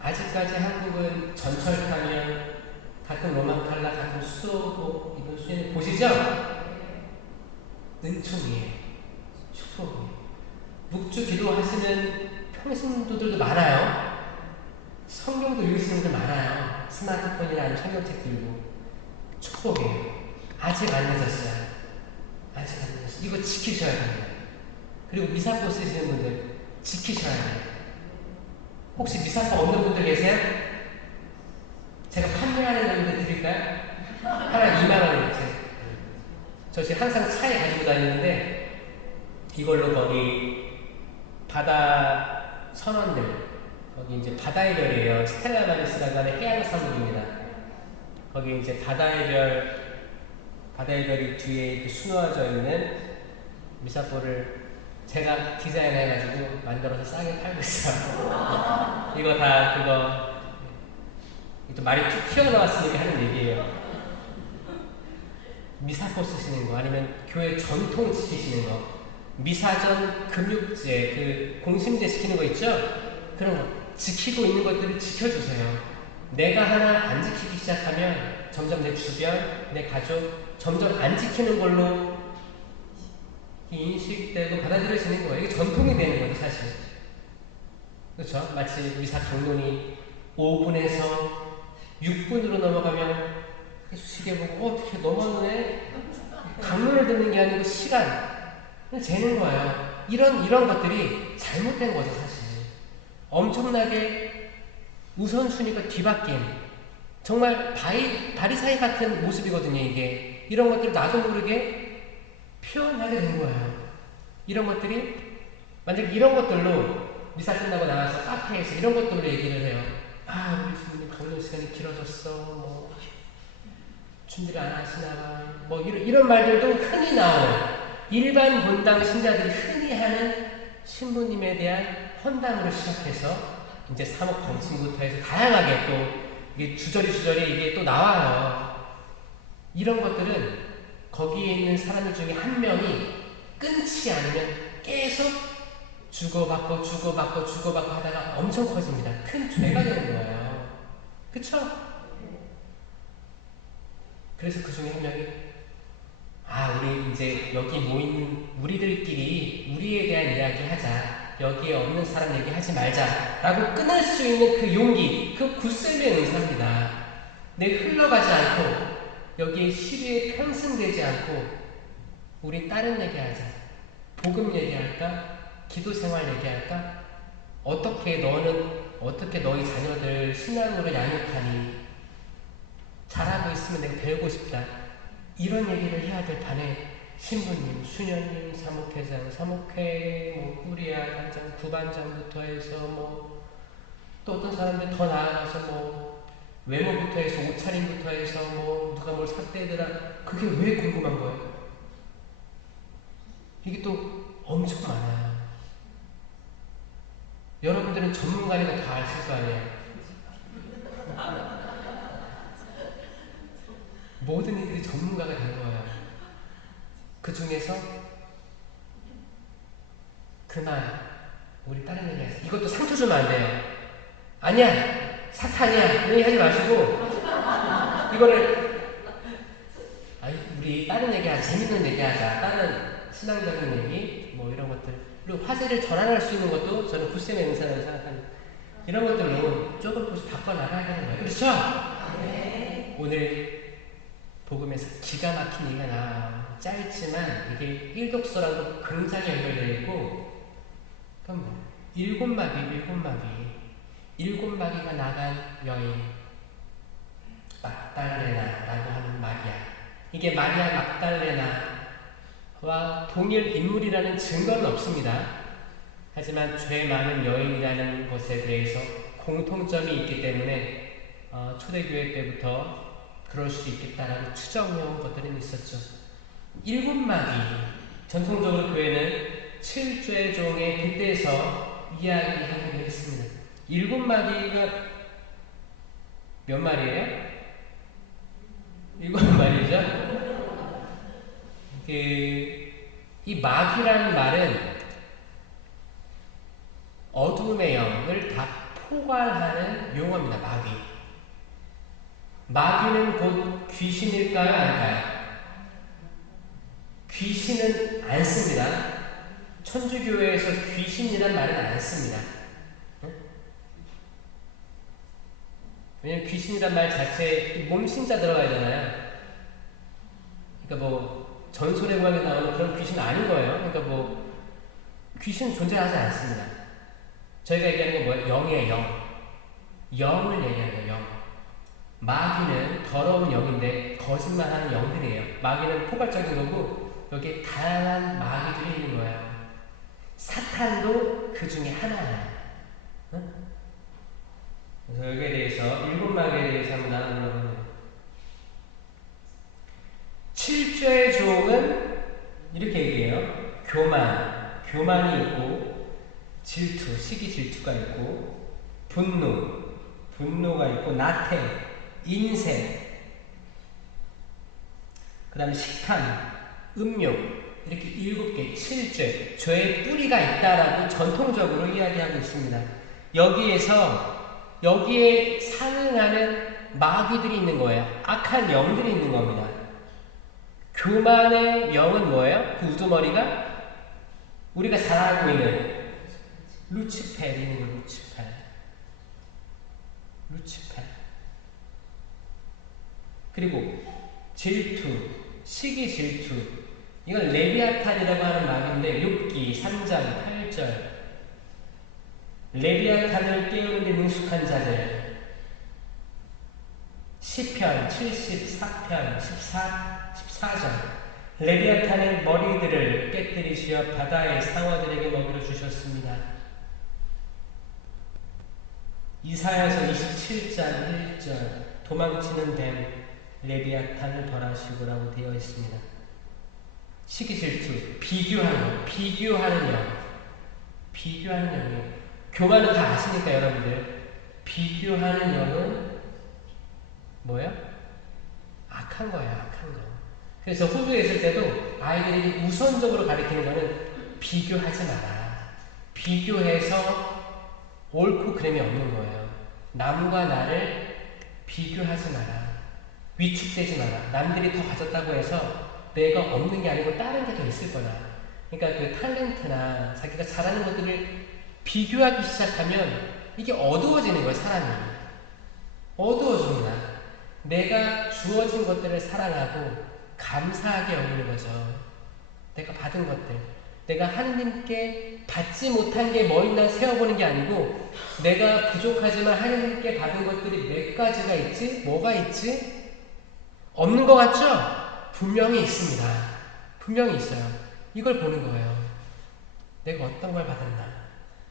아직까지 한국은 전철 타면 가끔 로만 칼라, 가끔 수도복 입은 수녀님 보시죠? 은총이에요. 축복이에요. 묵주 기도하시는 평신도들도 많아요. 성경도 읽으시는 분들 많아요. 스마트폰이나 아니면 성경책 들고. 축복이에요. 아직 안 늦었어요. 아직 안 늦었어요. 이거 지키셔야 됩니다. 그리고 미사포 쓰시는 분들 지키셔야 돼요. 혹시 미사포 없는 분들 계세요? 제가 판매하는 분들 드릴까요? 하나 2만원이지. 저 지금 항상 차에 가지고 다니는데 이걸로 거기 바다 선원들 거기 이제 바다의 별이에요. 스텔라 마리스라고 하는 해양 상국입니다. 거기 이제 바다의 별이 뒤에 수놓아져 있는 미사포를 제가 디자인해가지고 만들어서 싸게 팔고 있어요. 이거 다 또 말이 쭉 튀어나왔으니까 하는 얘기예요. 미사포 쓰시는 거 아니면 교회 전통 지키시는 거 미사전 금육제 그 공심제 시키는 거 있죠? 그런 거 지키고 있는 것들을 지켜주세요. 내가 하나 안 지키기 시작하면 점점 내 주변, 내 가족 점점 안 지키는 걸로 인식되고 받아들여지는 거예요. 이게 전통이 되는 거죠 사실. 그렇죠? 마치 미사 강론이 5분에서 6분으로 넘어가면 시계 보고 어떻게 넘었네? 강론을 듣는 게 아니고 시간 재는 거예요. 이런 것들이 잘못된 거죠, 사실. 엄청나게 우선순위가 뒤바뀐 정말 바리사이 같은 모습이거든요, 이게. 이런 것들을 나도 모르게 표현하게 된 거예요. 이런 것들이 만약 이런 것들로 미사 끝나고 나와서 카페에서 이런 것들로 얘기를 해요. 아, 우리 부모님 강론 시간이 길어졌어. 뭐 준비를 안 하시나 봐. 뭐 이런 말들도 흔히 나오는 일반 본당 신자들이 흔히 하는 신부님에 대한 헌담으로 시작해서 이제 사목 방침부터 해서 다양하게 또 이게 주저리 이게 또 나와요. 이런 것들은 거기에 있는 사람들 중에 한 명이 끊지 않으면 계속 주고받고 하다가 엄청 커집니다. 큰 죄가 되는 거예요. 그쵸? 그래서 그 중에 한 명이 우리 이제 여기 모인 우리들끼리 우리에 대한 이야기 하자. 여기에 없는 사람 얘기하지 말자. 라고 끊을 수 있는 그 용기, 그 굳셈의 은사입니다. 내 흘러가지 않고 여기에 시비에 편승되지 않고 우리 다른 얘기하자. 복음 얘기할까? 기도 생활 얘기할까? 어떻게 너희 자녀들 신앙으로 양육하니? 잘하고 있으면 내가 배우고 싶다. 이런 얘기를 해야 될 판에 신부님, 수녀님, 사목회장, 사목회, 뭐 꾸리아 단장, 구반장부터 해서 또 어떤 사람들 더 나아가서 외모부터 해서 옷차림부터 해서 누가 뭘 샀대더라. 그게 왜 궁금한 거예요? 이게 또 엄청 많아요. 여러분들은 전문가니까 다 아실 거 아니에요. 모든 이들이 전문가가 된 거예요. 그 중에서 그날 우리 다른 얘기 했어. 이것도 상투 주면 안 돼요. 아니야, 사탄이야. 이런 얘기 하지 마시고 이거를 우리 다른 얘기하자. 재밌는 얘기하자. 다른 신앙적인 얘기 이런 것들. 그리고 화제를 전환할 수 있는 것도 저는 굿셈의 은사라고 생각합니다. 이런 것들로 조금씩 바꿔나가야 되는 거예요. 그렇죠? 네. 오늘 복음에서 기가 막힌 얘기가 나와요. 짧지만 이게 일독서랑도 굉장히 연결되어 있고 그럼 일곱 마귀가 나간 여인 막달레나라고 하는 마리아. 이게 마리아 막달레나와 동일 인물이라는 증거는 없습니다. 하지만 죄 많은 여인이라는 것에 대해서 공통점이 있기 때문에 초대교회 때부터 그럴 수도 있겠다라고 추정해온 것들은 있었죠. 일곱 마귀. 전통적으로 교회는 7죄 종에 빗대서 이야기하기로 했습니다. 일곱 마귀가 몇 마리예요? 일곱 마리죠? 이 마귀라는 말은 어둠의 영을 다 포괄하는 용어입니다. 마귀는 곧 귀신일까요? 아닐까요? 귀신은 안 씁니다. 천주교회에서 귀신이란 말은 안 씁니다. 왜냐면 귀신이란 말 자체에 몸신자 들어가잖아요. 그러니까 전설의 고향에 나오는 그런 귀신은 아닌 거예요. 그러니까 귀신은 존재하지 않습니다. 저희가 얘기하는 건 뭐예요? 영이에요, 영. 영을 얘기하는 거예요, 영. 마귀는 더러운 영인데 거짓말하는 영들이에요. 마귀는 포괄적인 거고 여기에 다양한 마귀들이 있는 거예요. 사탄도 그 중에 하나예요. 응? 그래서 여기에 대해서 일곱 마귀에 대해서 한번 나눠보려고 합니다. 7죄의 종은 이렇게 얘기해요. 교만이 있고 질투, 시기 질투가 있고 분노가 있고 나태, 인생, 그 다음에 식탐, 음욕 이렇게 7개, 7죄, 죄의 뿌리가 있다라고 전통적으로 이야기하고 있습니다. 여기에 상응하는 마귀들이 있는 거예요. 악한 영들이 있는 겁니다. 교만의 영은 뭐예요? 그 우두머리가 우리가 잘 알고 있는 루치펠이 있는 거예요. 루치펠. 그리고 질투, 시기 질투. 이건 레비아탄이라고 하는 말인데 욥기 3장 8절 레비아탄을 깨우는 데 능숙한 자들 시편 74편 14절 레비아탄의 머리들을 깨뜨리시어 바다의 상어들에게 먹이로 주셨습니다. 이사야서 27장 1절 도망치는 뱀 레비아탄을 벌하시고라고 되어 있습니다. 시기질투 비교하는 영이에요. 교만은 다 아시니까 여러분들 비교하는 영은 뭐예요? 악한 거예요. 악한 거. 그래서 호주에 있을 때도 아이들이 우선적으로 가르치는 거는 비교하지 마라. 비교해서 옳고 그름이 없는 거예요. 남과 나를 비교하지 마라. 위축되지 마라. 남들이 더 가졌다고 해서 내가 없는 게 아니고 다른 게 더 있을 거다. 그러니까 그 탤런트나 자기가 잘하는 것들을 비교하기 시작하면 이게 어두워지는 거예요. 사람이 어두워집니다. 내가 주어진 것들을 사랑하고 감사하게 여기는 거죠. 내가 받은 것들 내가 하느님께 받지 못한 게 뭐 있나 세어보는 게 아니고 내가 부족하지만 하느님께 받은 것들이 몇 가지가 있지? 뭐가 있지? 없는 것 같죠? 분명히 있습니다. 분명히 있어요. 이걸 보는 거예요. 내가 어떤 걸 받았나?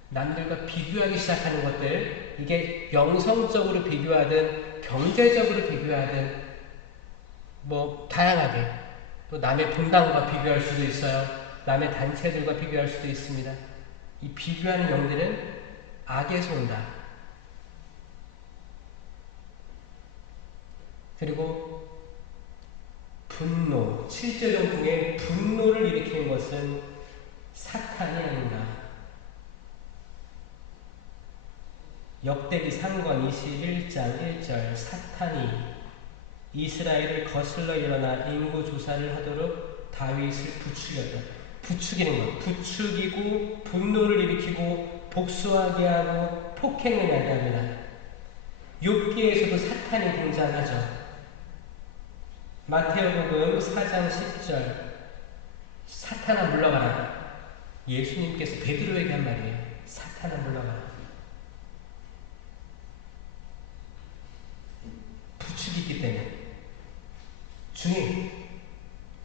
남들과 비교하기 시작하는 것들, 이게 영성적으로 비교하든 경제적으로 비교하든 뭐 다양하게 또 남의 분당과 비교할 수도 있어요. 남의 단체들과 비교할 수도 있습니다. 이 비교하는 영들은 악에서 온다. 그리고 분노, 7절 중에 분노를 일으키는 것은 사탄이 아닌가. 역대기 3권 21장 1절 사탄이 이스라엘을 거슬러 일어나 인구조사를 하도록 다윗을 부추겼다. 부추기는 것. 부추기고 분노를 일으키고 복수하게 하고 폭행을 하게 합니다. 욥기에서도 사탄이 등장하죠. 마태오복음 4장 10절 사탄아 물러가라. 예수님께서 베드로에게 한 말이에요. 사탄아 물러가라. 부추기기 때문에 주님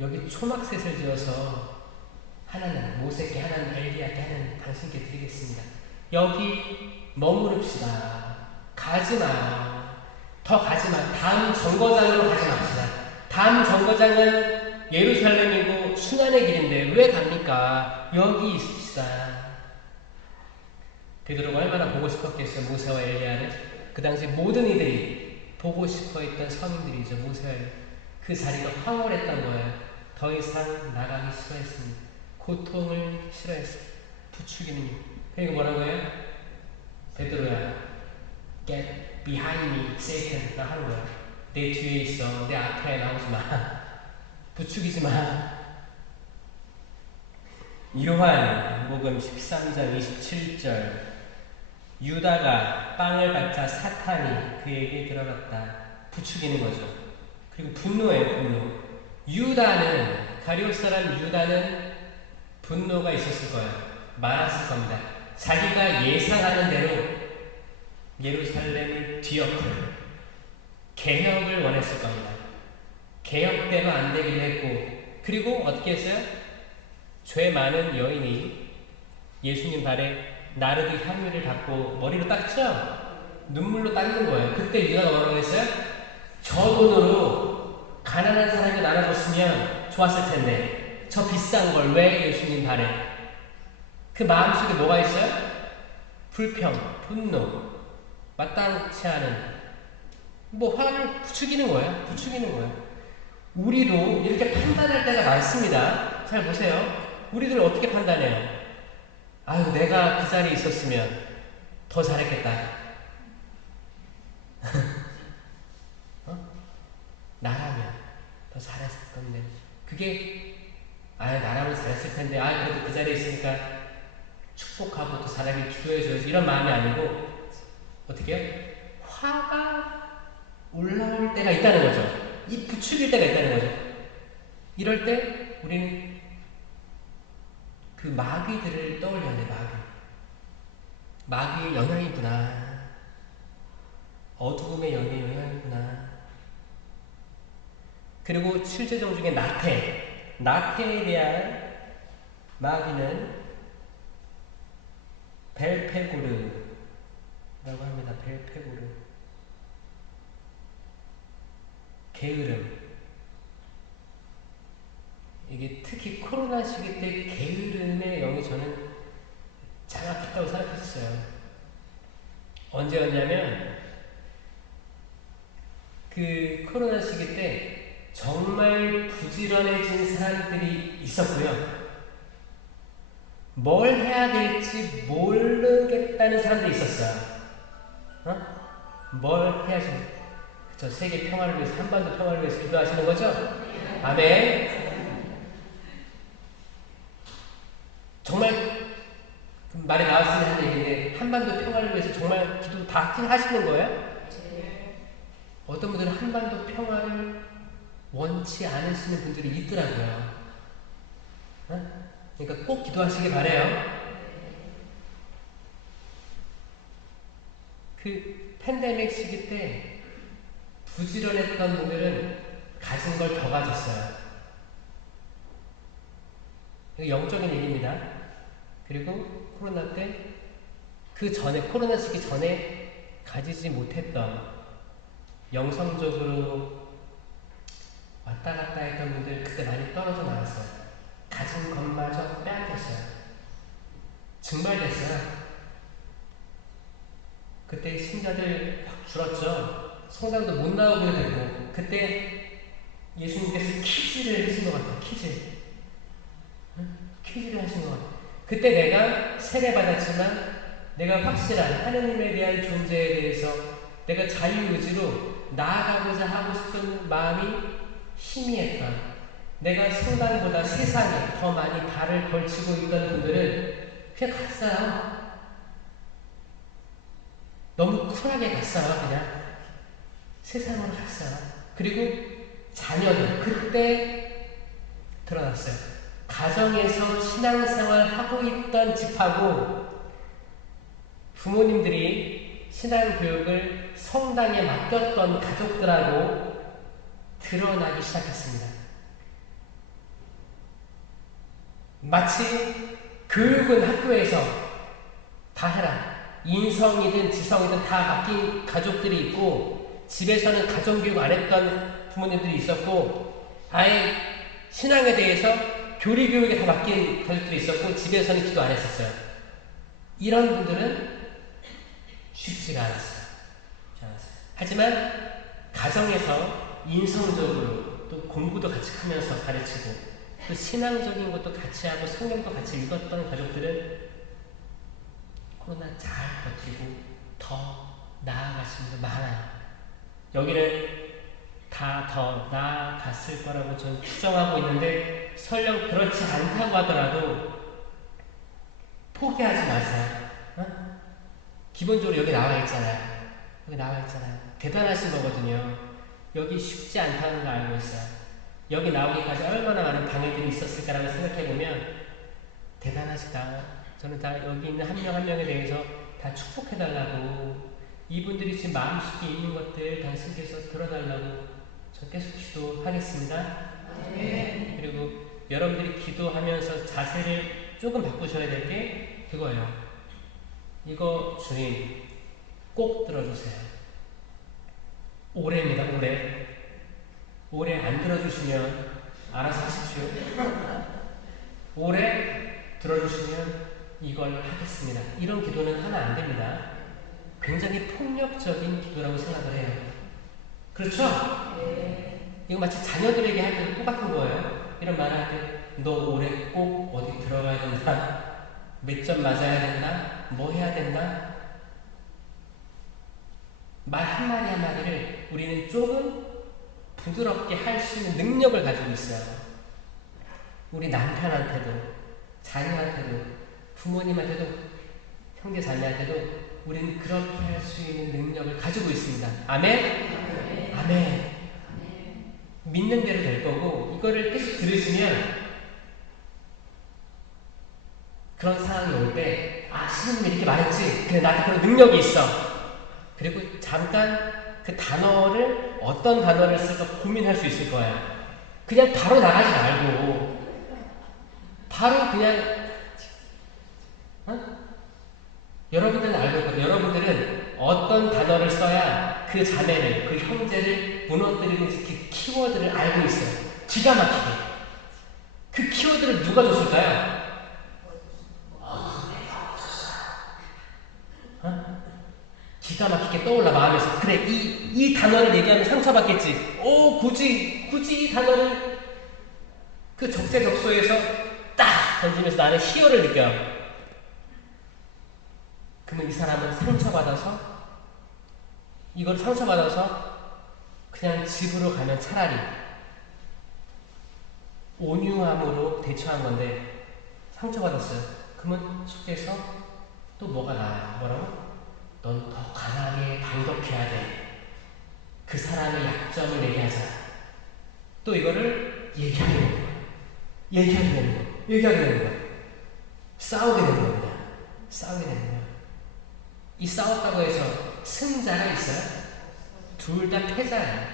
여기 초막셋을 지어서 하나는 모세께 하나는 엘리야께 하나는 당신께 드리겠습니다. 여기 머무릅시다. 가지마. 더 가지마. 다음 정거장으로 가지 맙시다. 다음 정거장은 예루살렘이고 순환의 길인데 왜 갑니까? 여기 있읍시다. 베드로가 얼마나 보고 싶었겠어요. 모세와 엘리야를. 그 당시 모든 이들이 보고 싶어했던 서민들이죠. 모세와 그 자리가 황홀했던 거예요. 더 이상 나가기 싫어했습니다. 고통을 싫어했어요. 부추기는. 그러니까 뭐라고 해요? 베드로야, get behind me, Satan. 나 하는 거야. 내 뒤에 있어. 내 앞에 나오지 마. 부추기지 마. 요한복음 13장 27절 유다가 빵을 받자 사탄이 그에게 들어갔다. 부추기는 거죠. 그리고 분노예요. 분노. 유다는 가룟 사람 유다는 분노가 있었을 거예요. 많았을 겁니다. 자기가 예상하는 대로 예루살렘을 뒤엎을 개혁을 원했을 겁니다. 개혁대로 안 되기도 했고 그리고 어떻게 했어요? 죄 많은 여인이 예수님 발에 나르드 향유를 받고 머리로 닦죠? 눈물로 닦는 거예요. 그때 유다가 뭐라고 했어요? 저 돈으로 가난한 사람이 나눠줬으면 좋았을 텐데 저 비싼 걸 왜 예수님 발에? 그 마음속에 뭐가 있어요? 불평, 분노, 마땅치 않은 뭐 화를 부추기는 거예요. 부추기는 거예요. 우리도 이렇게 판단할 때가 많습니다. 잘 보세요. 우리들 어떻게 판단해요? 아유, 내가 그 자리에 있었으면 더 잘했겠다. 어? 나라면 더 잘했을 건데. 그게, 아유, 나라면 잘했을 텐데, 아유, 그래도 그 자리에 있으니까 축복하고 또 사람이 기도해줘야지. 이런 마음이 아니고, 어떻게 해요? 화가 올라올 때가 있다는 거죠. 이 부추길 때가 있다는 거죠. 이럴 때 우리는 그 마귀들을 떠올려야 돼, 마귀. 마귀의 영향이구나. 어두움의 영의 영향이구나. 그리고 출제종 중에 나태. 나태에 대한 마귀는 벨페고르라고 합니다. 벨페고르. 게으름. 이게 특히 코로나 시기 때 게으름의 영이 저는 장악했다고 생각했어요. 언제였냐면 그 코로나 시기 때 정말 부지런해진 사람들이 있었고요. 뭘 해야 될지 모르겠다는 사람들이 있었어요. 어? 뭘 해야지? 그쵸? 세계 평화를 위해서, 한반도 평화를 위해서 기도하시는 거죠? 아멘. 정말 그 말이 나왔으면 하는 얘기인데 한반도 평화를 위해서 정말 기도 다 하시는 거예요? 어떤 분들은 한반도 평화를 원치 않으시는 분들이 있더라고요. 어? 그러니까 꼭 기도하시기 바래요. 그 팬데믹 시기 때 부지런했던 분들은 가진 걸 더 가졌어요. 이거 영적인 얘기입니다. 그리고 코로나 때 그 전에 코로나 시기 전에 가지지 못했던 영성적으로 왔다 갔다 했던 분들 그때 많이 떨어져 나갔어요. 가진 것마저 빼앗겼어요. 증발됐어요. 그때 신자들 확 줄었죠. 성당도 못 나오게 되고 그때 예수님께서 퀴즈를 하신 것 같아요. 퀴즈를 하신 것 같아요. 그때 내가 세례받았지만 내가 확실한 하느님에 대한 존재에 대해서 내가 자유의지로 나아가고자 하고 싶은 마음이 희미했던 내가 성당보다 세상에 더 많이 발을 걸치고 있던 분들은 그냥 갔어요. 너무 쿨하게 갔어요. 그냥 세상으로 갔어요. 그리고 자녀들 그때 드러났어요. 가정에서 신앙생활 하고 있던 집하고 부모님들이 신앙교육을 성당에 맡겼던 가족들하고 드러나기 시작했습니다. 마치 교육은 학교에서 다 해라. 인성이든 지성이든 다 맡긴 가족들이 있고 집에서는 가정교육 안 했던 부모님들이 있었고 아예 신앙에 대해서 교리교육에 다 맡긴 가족들이 있었고 집에서는 기도 안 했었어요. 이런 분들은 쉽지가 않았어요. 하지만 가정에서 인성적으로 또 공부도 같이 하면서 가르치고 또 신앙적인 것도 같이 하고 성경도 같이 읽었던 가족들은 코로나 잘 버티고 더 나아가신 분들 많아요. 여기는 다 더 나아갔을 거라고 저는 추정하고 있는데 설령 그렇지 않다고 하더라도 포기하지 마세요. 어? 기본적으로 여기 나와 있잖아요. 여기 나와 있잖아요. 대단하신 거거든요. 여기 쉽지 않다는 걸 알고 있어요. 여기 나오기까지 얼마나 많은 방해들이 있었을까라고 생각해보면 대단하시다. 저는 다 여기 있는 한 명 한 명에 대해서 다 축복해달라고 이분들이 지금 마음속에 있는 것들 당신께서 들어달라고 저 계속 기도하겠습니다. 네. 그리고 여러분들이 기도하면서 자세를 조금 바꾸셔야 될 게 그거예요. 이거 주님 꼭 들어주세요. 올해입니다. 올해 안 들어주시면 알아서 하십시오. 올해 들어주시면 이걸 하겠습니다. 이런 기도는 하면 안 됩니다. 굉장히 폭력적인 기도라고 생각을 해요. 그렇죠? 네. 이거 마치 자녀들에게 할 때도 똑같은 거예요. 이런 말을 할 때 너 올해 꼭 어디 들어가야 된다. 몇 점 맞아야 된다. 뭐 해야 된다. 말 한마디 한마디를 우리는 조금 부드럽게 할 수 있는 능력을 가지고 있어요. 우리 남편한테도 자녀한테도 부모님한테도 형제 자매한테도 우리는 그렇게 할 수 있는 능력을 가지고 있습니다. 아멘? 아멘. 믿는 대로 될 거고 이거를 계속 들으시면 때, 아, 신부님이 이렇게 말했지. 그래, 나한테 그런 능력이 있어. 그리고 잠깐 그 단어를, 어떤 단어를 쓸까 고민할 수 있을 거야. 그냥 바로 나가지 말고, 바로 그냥, 어? 여러분들은 알고 있거든요. 여러분들은 어떤 단어를 써야 그 자매를, 그 형제를 무너뜨리는 그 키워드를 알고 있어요. 기가 막히게. 그 키워드를 누가 줬을까요? 어? 기가 막히게 떠올라, 마음에서. 그래, 이 단어를 얘기하면 상처받겠지. 오, 굳이 이 단어를 그 적재적소에서 딱 던지면서 나는 희열을 느껴요. 그러면 이 사람은 상처받아서, 이걸 상처받아서 그냥 집으로 가면 차라리 온유함으로 대처한 건데, 상처받았어요. 그러면 속에서 또 뭐가 나와요? 뭐라고? 넌 더 강하게 반격해야 돼. 그 사람의 약점을 얘기하자. 또 이거를 얘기하게 되는 거야. 얘기하게 되는 거야. 얘기하게 되는 거야. 싸우게 되는 겁니다. 싸우게 되는 거야. 이 싸웠다고 해서 승자가 있어요? 둘 다 패자예요.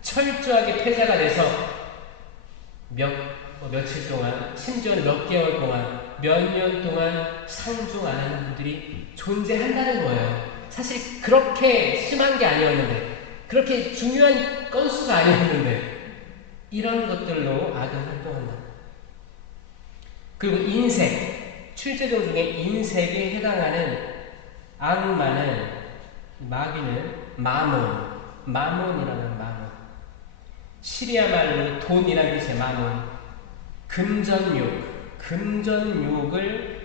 철저하게 패자가 돼서 며칠 동안, 심지어는 몇 개월 동안, 몇 년 동안 상중 안 하는 분들이 존재한다는 거예요. 사실 그렇게 심한 게 아니었는데, 그렇게 중요한 건수가 아니었는데, 이런 것들로 악은 활동한다. 그리고 인색, 출제종 중에 인색에 해당하는 악마는, 마귀는 마몬이라는 마몬. 시리아 말로 돈이라는 뜻의 마몬. 금전욕을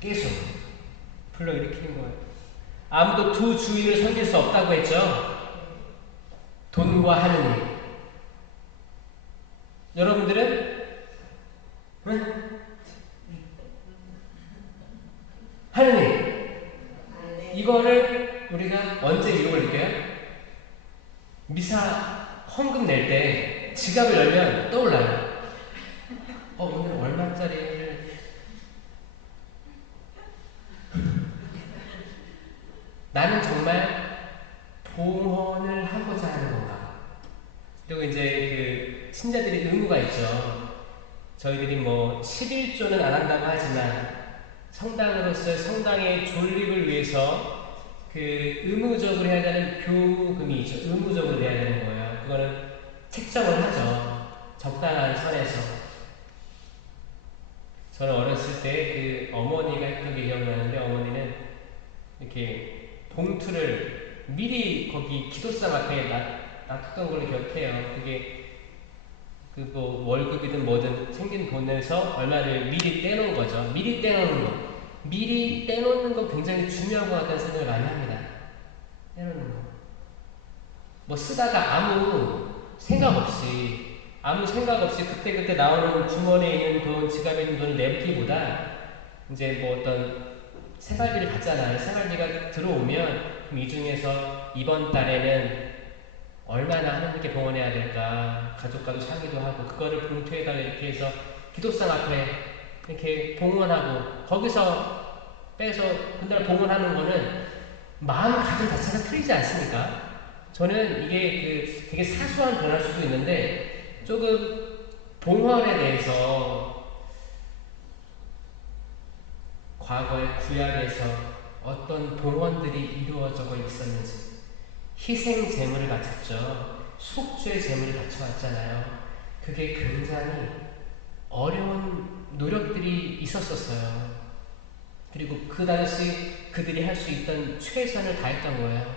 계속 불러일으키는 거예요. 아무도 두 주인을 섬길 수 없다고 했죠. 돈과 하느님. 여러분들은 응? 하느님. 이거를 우리가 언제 유혹을 느껴요? 미사 헌금 낼 때 지갑을 열면 떠올라요. 오늘 얼마짜리를 나는 정말 봉헌을 하고자 하는 건가? 그리고 이제 그 신자들의 의무가 있죠. 저희들이 뭐 11조는 안 한다고 하지만 성당으로서 성당의 존립을 위해서 그 의무적으로 해야 되는 교금이 있죠. 의무적으로 내야 되는 거예요. 그거는 책정을 하죠. 적당한 선에서. 저는 어렸을 때 그 어머니가 했던 게 기억나는데, 어머니는 이렇게 봉투를 미리 거기 기도상 앞에 놔뒀던 걸로 기억해요. 그게 그 뭐 월급이든 뭐든 생긴 돈에서 얼마를 미리 떼놓은 거죠. 미리 떼놓는 거. 미리 떼놓는 거 굉장히 중요한 것 같다는 생각을 많이 합니다. 떼놓는 거. 뭐 쓰다가 아무 생각 없이 그때그때 나오는 주머니에 있는 돈, 지갑에 있는 돈을 내기보다 이제 뭐 어떤 생활비를 받잖아요. 생활비가 들어오면 그럼 이 중에서 이번 달에는 얼마나 하나님께 봉헌해야 될까, 가족과도 상의도 하고, 그거를 봉투에다가 이렇게 해서 기도상 앞에 이렇게 봉헌하고, 거기서 빼서 그날 봉헌하는 거는 마음가짐 자체가 틀리지 않습니까? 저는 이게 그 되게 사소한 변화일 수도 있는데, 조금 봉헌에 대해서 과거의 구약에서 어떤 봉헌들이 이루어져 있었는지, 희생 제물을 바쳤죠. 속죄 제물을 바쳐왔잖아요. 그게 굉장히 어려운 노력들이 있었었어요. 그리고 그 당시 그들이 할 수 있던 최선을 다했던 거예요.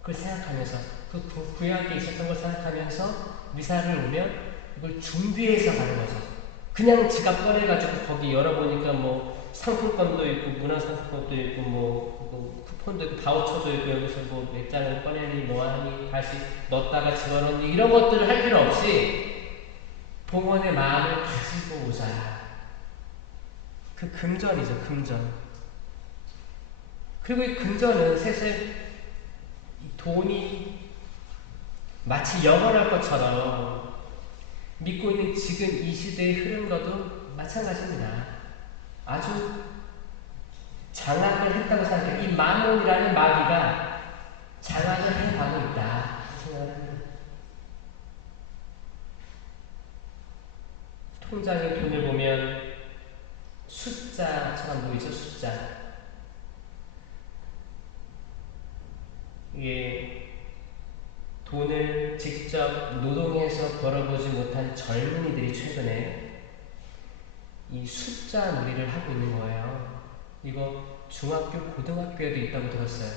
그걸 생각하면서, 그 구약에 있었던 걸 생각하면서 미사를 오면 이걸 준비해서 가는 거죠. 그냥 지갑 꺼내가지고 거기 열어보니까 뭐 상품권도 있고, 문화상품권도 있고, 뭐 쿠폰도 있고, 바우처도 있고, 여기서 뭐 몇 장을 꺼내니 뭐하니 다시 넣었다가 집어넣니, 이런 것들을 할 필요 없이 봉헌의 마음을 가지고 오자. 그 금전이죠, 금전. 그리고 이 금전은 사실 돈이 마치 영원할 것처럼 믿고 있는 지금 이 시대의 흐름과도 마찬가지입니다. 아주 장악을 했다고 생각해요. 이 마몬이라는 마귀가 장악을 해가고 있다 생각을 합니다. 통장에 돈을 보면 숫자처럼 보이죠? 숫자. 이게 돈을 직접 노동해서 벌어보지 못한 젊은이들이 최근에 이 숫자 놀이를 하고 있는 거예요. 이거 중학교, 고등학교에도 있다고 들었어요.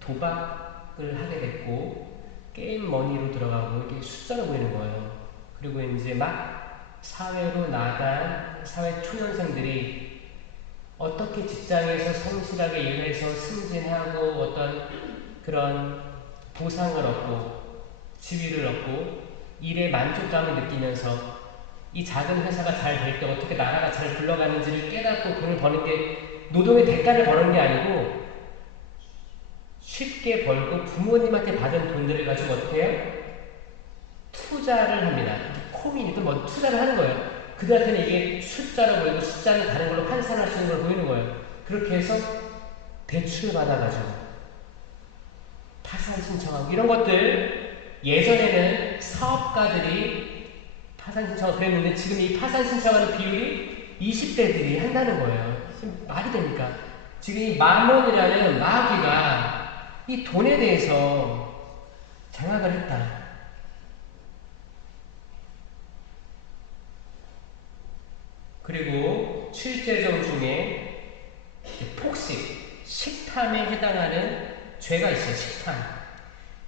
도박을 하게 됐고 게임 머니로 들어가고 이게 숫자로 보이는 거예요. 그리고 이제 막 사회로 나간 사회 초년생들이 어떻게 직장에서 성실하게 일해서 승진하고 어떤 그런 보상을 얻고 지위를 얻고 일에 만족감을 느끼면서 이 작은 회사가 잘 될 때 어떻게 나라가 잘 굴러가는지를 깨닫고 돈을 버는 게 노동의 대가를 버는 게 아니고 쉽게 벌고 부모님한테 받은 돈들을 가지고 어떻게 해요? 투자를 합니다. 코인이든 뭐 투자를 하는 거예요. 그들한테는 이게 숫자로 보이고 숫자는 다른 걸로 환산할 수 있는 걸 보이는 거예요. 그렇게 해서 대출 받아가지고 파산 신청하고 이런 것들 예전에는 사업가들이 파산 신청을 그랬는데 지금 이 파산 신청하는 비율이 20대들이 한다는 거예요. 지금 말이 됩니까? 지금 이 마몬이라는 마귀가 이 돈에 대해서 장악을 했다. 그리고 실제적 중에 폭식, 식탐에 해당하는 죄가 있어요. 식탐.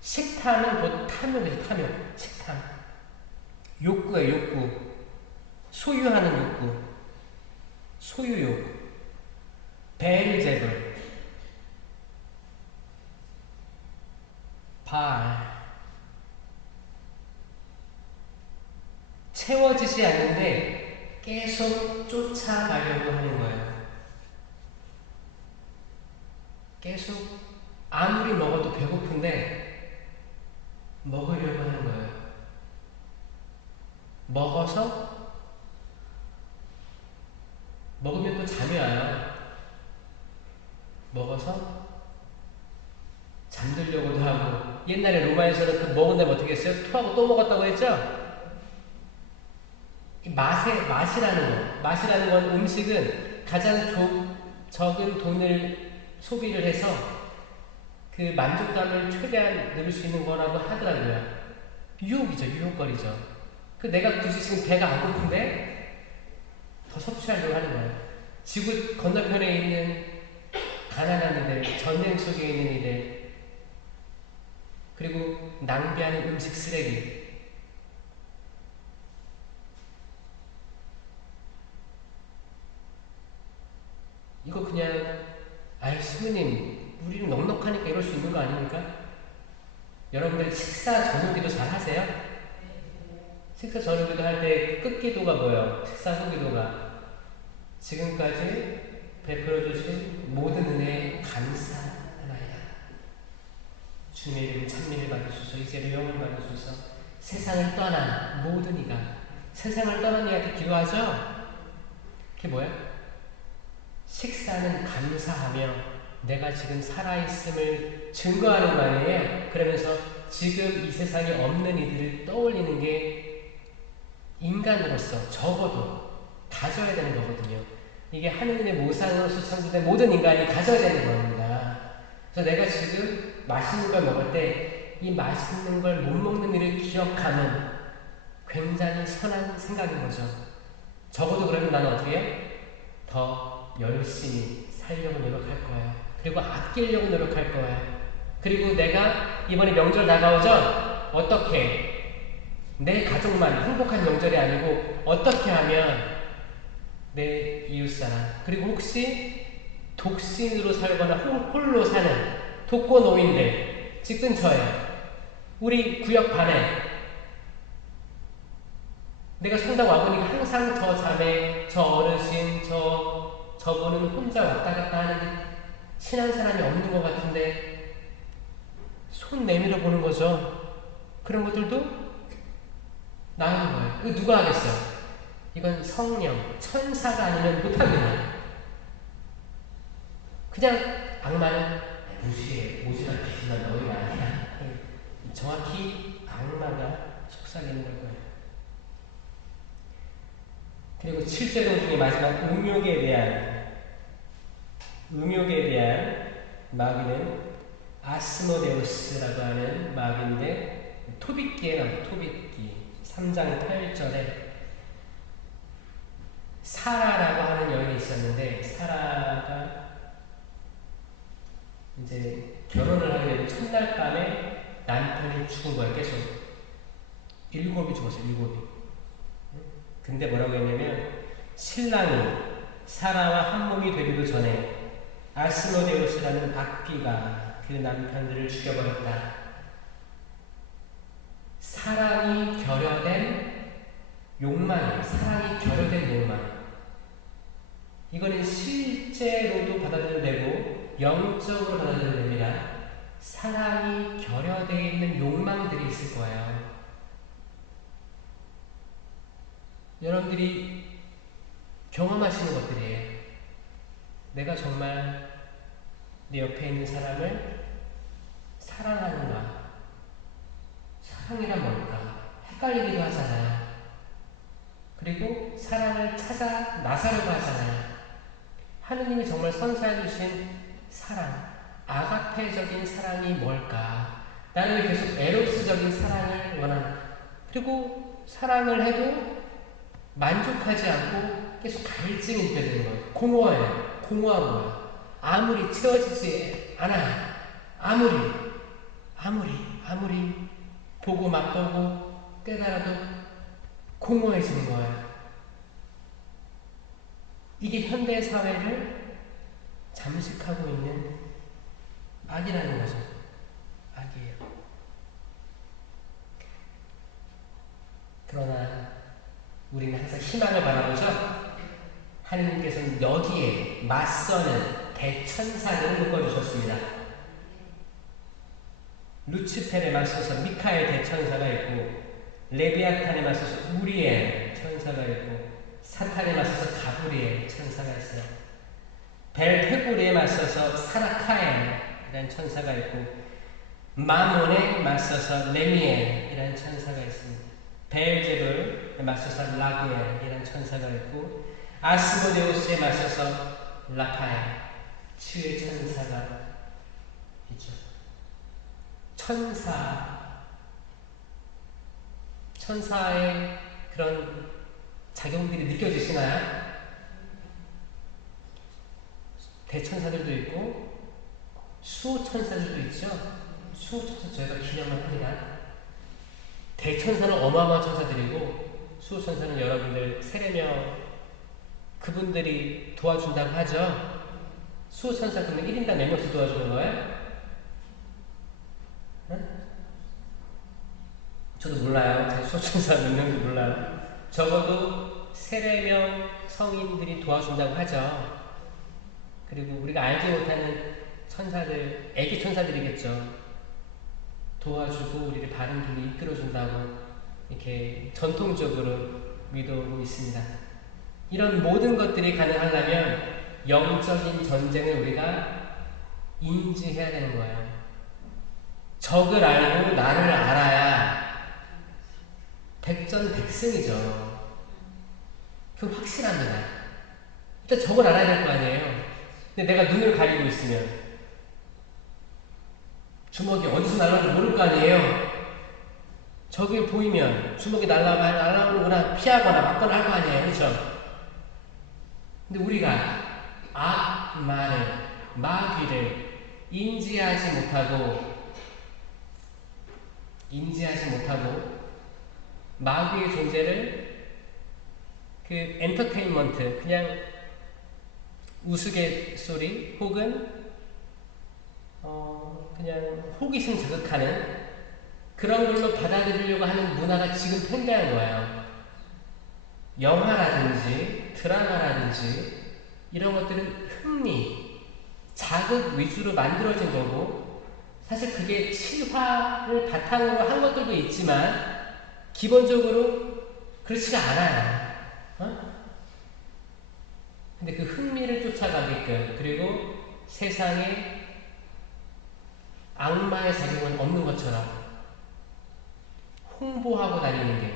식탐은 곧 탐욕이죠. 탐욕. 식탐. 욕구예요. 욕구. 소유하는 욕구. 소유욕. 베엘제불. 바알. 채워지지 않는데 계속 쫓아가려고 하는 거예요. 계속 아무리 먹어도 배고픈데 먹으려고 하는 거예요. 먹어서 먹으면 또 잠이 와요. 먹어서 잠들려고도 하고 옛날에 로마에서는 그 먹은 다음에 어떻게 했어요? 토하고 또 먹었다고 했죠? 맛이라는 건 음식은 가장 적은 돈을 소비를 해서 그 만족감을 최대한 누릴 수 있는 거라고 하더라고요. 유혹이죠, 유혹거리죠. 그 내가 굳이 지금 배가 안 고픈데 더 섭취하려고 하는 거예요. 지구 건너편에 있는 가난한 이들, 전쟁 속에 있는 이들, 그리고 낭비하는 음식 쓰레기. 이거 그냥 아이 스님님 우리는 넉넉하니까 이럴 수 있는 거 아닙니까? 여러분들 식사 전후기도 잘 하세요? 식사 전후기도 할 때 끝기도가 뭐예요? 식사 후기도가 지금까지 베풀어 주신 모든 은혜에 감사하나이다. 주님의 이름 찬미를 받으소서. 이제를 영을 받으소서. 세상을 떠난 모든 이가 세상을 떠난 이한테 기도하죠? 그게 뭐야? 식사는 감사하며 내가 지금 살아있음을 증거하는 거 아니에요? 그러면서 지금 이 세상에 없는 이들을 떠올리는 게 인간으로서 적어도 가져야 되는 거거든요. 이게 하느님의 모상으로서 창조된 모든 인간이 가져야 되는 겁니다. 그래서 내가 지금 맛있는 걸 먹을 때 이 맛있는 걸 못 먹는 일을 기억하는 굉장히 선한 생각인 거죠. 적어도 그러면 나는 어떻게 해요? 더 열심히 살려고 노력할 거예요. 그리고 아끼려고 노력할 거예요. 그리고 내가 이번에 명절 다가오죠? 어떻게 내 가족만 행복한 명절이 아니고 어떻게 하면 내 이웃사람 그리고 혹시 독신으로 살거나 홀로 사는 독거노인들 집 근처에 우리 구역 반에 내가 성당 와보니까 항상 저 자매, 저 어르신, 저분은 혼자 왔다 갔다 하는데 친한 사람이 없는 것 같은데 손 내밀어 보는 거죠. 그런 것들도 나오는 거예요. 이거 누가 하겠어요? 이건 성령, 천사가 아니면 못합니다. 그냥 악마는 무시해. 오지랖 깊지만 너희가 아니야. 정확히 악마가 속삭이는 걸 거예요. 그리고 7제동 중에 마지막 음욕에 대한 마귀는 아스모데우스라고 하는 마귀인데 토빗기에 나온 토빗기 3장 8절에 사라라고 하는 여인이 있었는데 사라가 이제 결혼을 하게 되는 첫날 밤에 남편이 죽은 거야. 계속 7이 죽었어요. 7이. 근데 뭐라고 했냐면 신랑이 사라와 한 몸이 되기도 전에 아스모데우스라는 악귀가 그 남편들을 죽여버렸다. 사랑이 결여된 욕망이에요. 사랑이 결여된 욕망. 이거는 실제로도 받아들여도 되고 영적으로 받아들여도 됩니다. 사랑이 결여되어 있는 욕망들이 있을 거예요. 여러분들이 경험하시는 것들이에요. 내가 정말 내 옆에 있는 사람을 사랑하는가? 사랑이란 뭘까? 헷갈리기도 하잖아요. 그리고 사랑을 찾아 나서려고 하잖아요. 하느님이 정말 선사해 주신 사랑, 아가페적인 사랑이 뭘까? 나는 계속 에로스적인 사랑을 원하는. 그리고 사랑을 해도 만족하지 않고 계속 갈증이 느껴지는 거예요. 공허해요. 공허한 거예요. 아무리 채워지지 않아요. 아무리 보고 맛보고 깨달아도 공허해지는 거예요. 이게 현대 사회를 잠식하고 있는 악이라는 거죠. 악이에요. 그러나 우리는 항상 희망을 바라보죠. 하느님께서는 여기에 맞서는 대천사를 묶어주셨습니다. 루치펠에 맞서서 미카엘 대천사가 있고 레비아탄에 맞서서 우리엘 천사가 있고 사탄에 맞서서 가브리엘 천사가 있어요. 벨페고리에 맞서서 사라카엘이라는 천사가 있고 마몬에 맞서서 레미엘이라는 천사가 있습니다. 벨제불에 맞서서 라구엘이라는 천사가 있고 아스모데우스에 맞서서 라파엘 치유의 천사가 있죠. 천사의 그런 작용들이 느껴지시나요? 대천사들도 있고 수호천사들도 있죠. 수호천사 저희가 기념을 합니다. 대천사는 어마어마한 천사들이고 수호천사는 여러분들 세례명 그분들이 도와준다고 하죠. 수호천사 그러면 1인당 몇 명씩 도와주는 거예요? 응? 저도 몰라요. 제 수호천사 몇 명인지 몰라요. 적어도 세례명 성인들이 도와준다고 하죠. 그리고 우리가 알지 못하는 천사들, 애기 천사들이겠죠. 도와주고 우리를 바른 길로 이끌어준다고 이렇게 전통적으로 믿어오고 있습니다. 이런 모든 것들이 가능하려면 영적인 전쟁을 우리가 인지해야 되는 거예요. 적을 알고 나를 알아야 백전백승이죠. 그 확실합니다. 일단 적을 알아야 될 거 아니에요. 근데 내가 눈을 가리고 있으면 주먹이 어디서 날라오는지 모를 거 아니에요. 적이 보이면 주먹이 날라오는구나 피하거나 맞거나 할 거 아니에요. 그렇죠? 근데 우리가 악마를 마귀를 인지하지 못하고 마귀의 존재를 그 엔터테인먼트 그냥 우스갯소리 혹은 그냥 호기심 자극하는 그런 걸로 받아들이려고 하는 문화가 지금 팽배한 거예요. 영화라든지 드라마라든지 이런 것들은 흥미, 자극 위주로 만들어진 거고 사실 그게 실화를 바탕으로 한 것들도 있지만 기본적으로 그렇지가 않아요. 근데 그 흥미를 쫓아가게끔 그리고 세상에 악마의 작용은 없는 것처럼 홍보하고 다니는 게,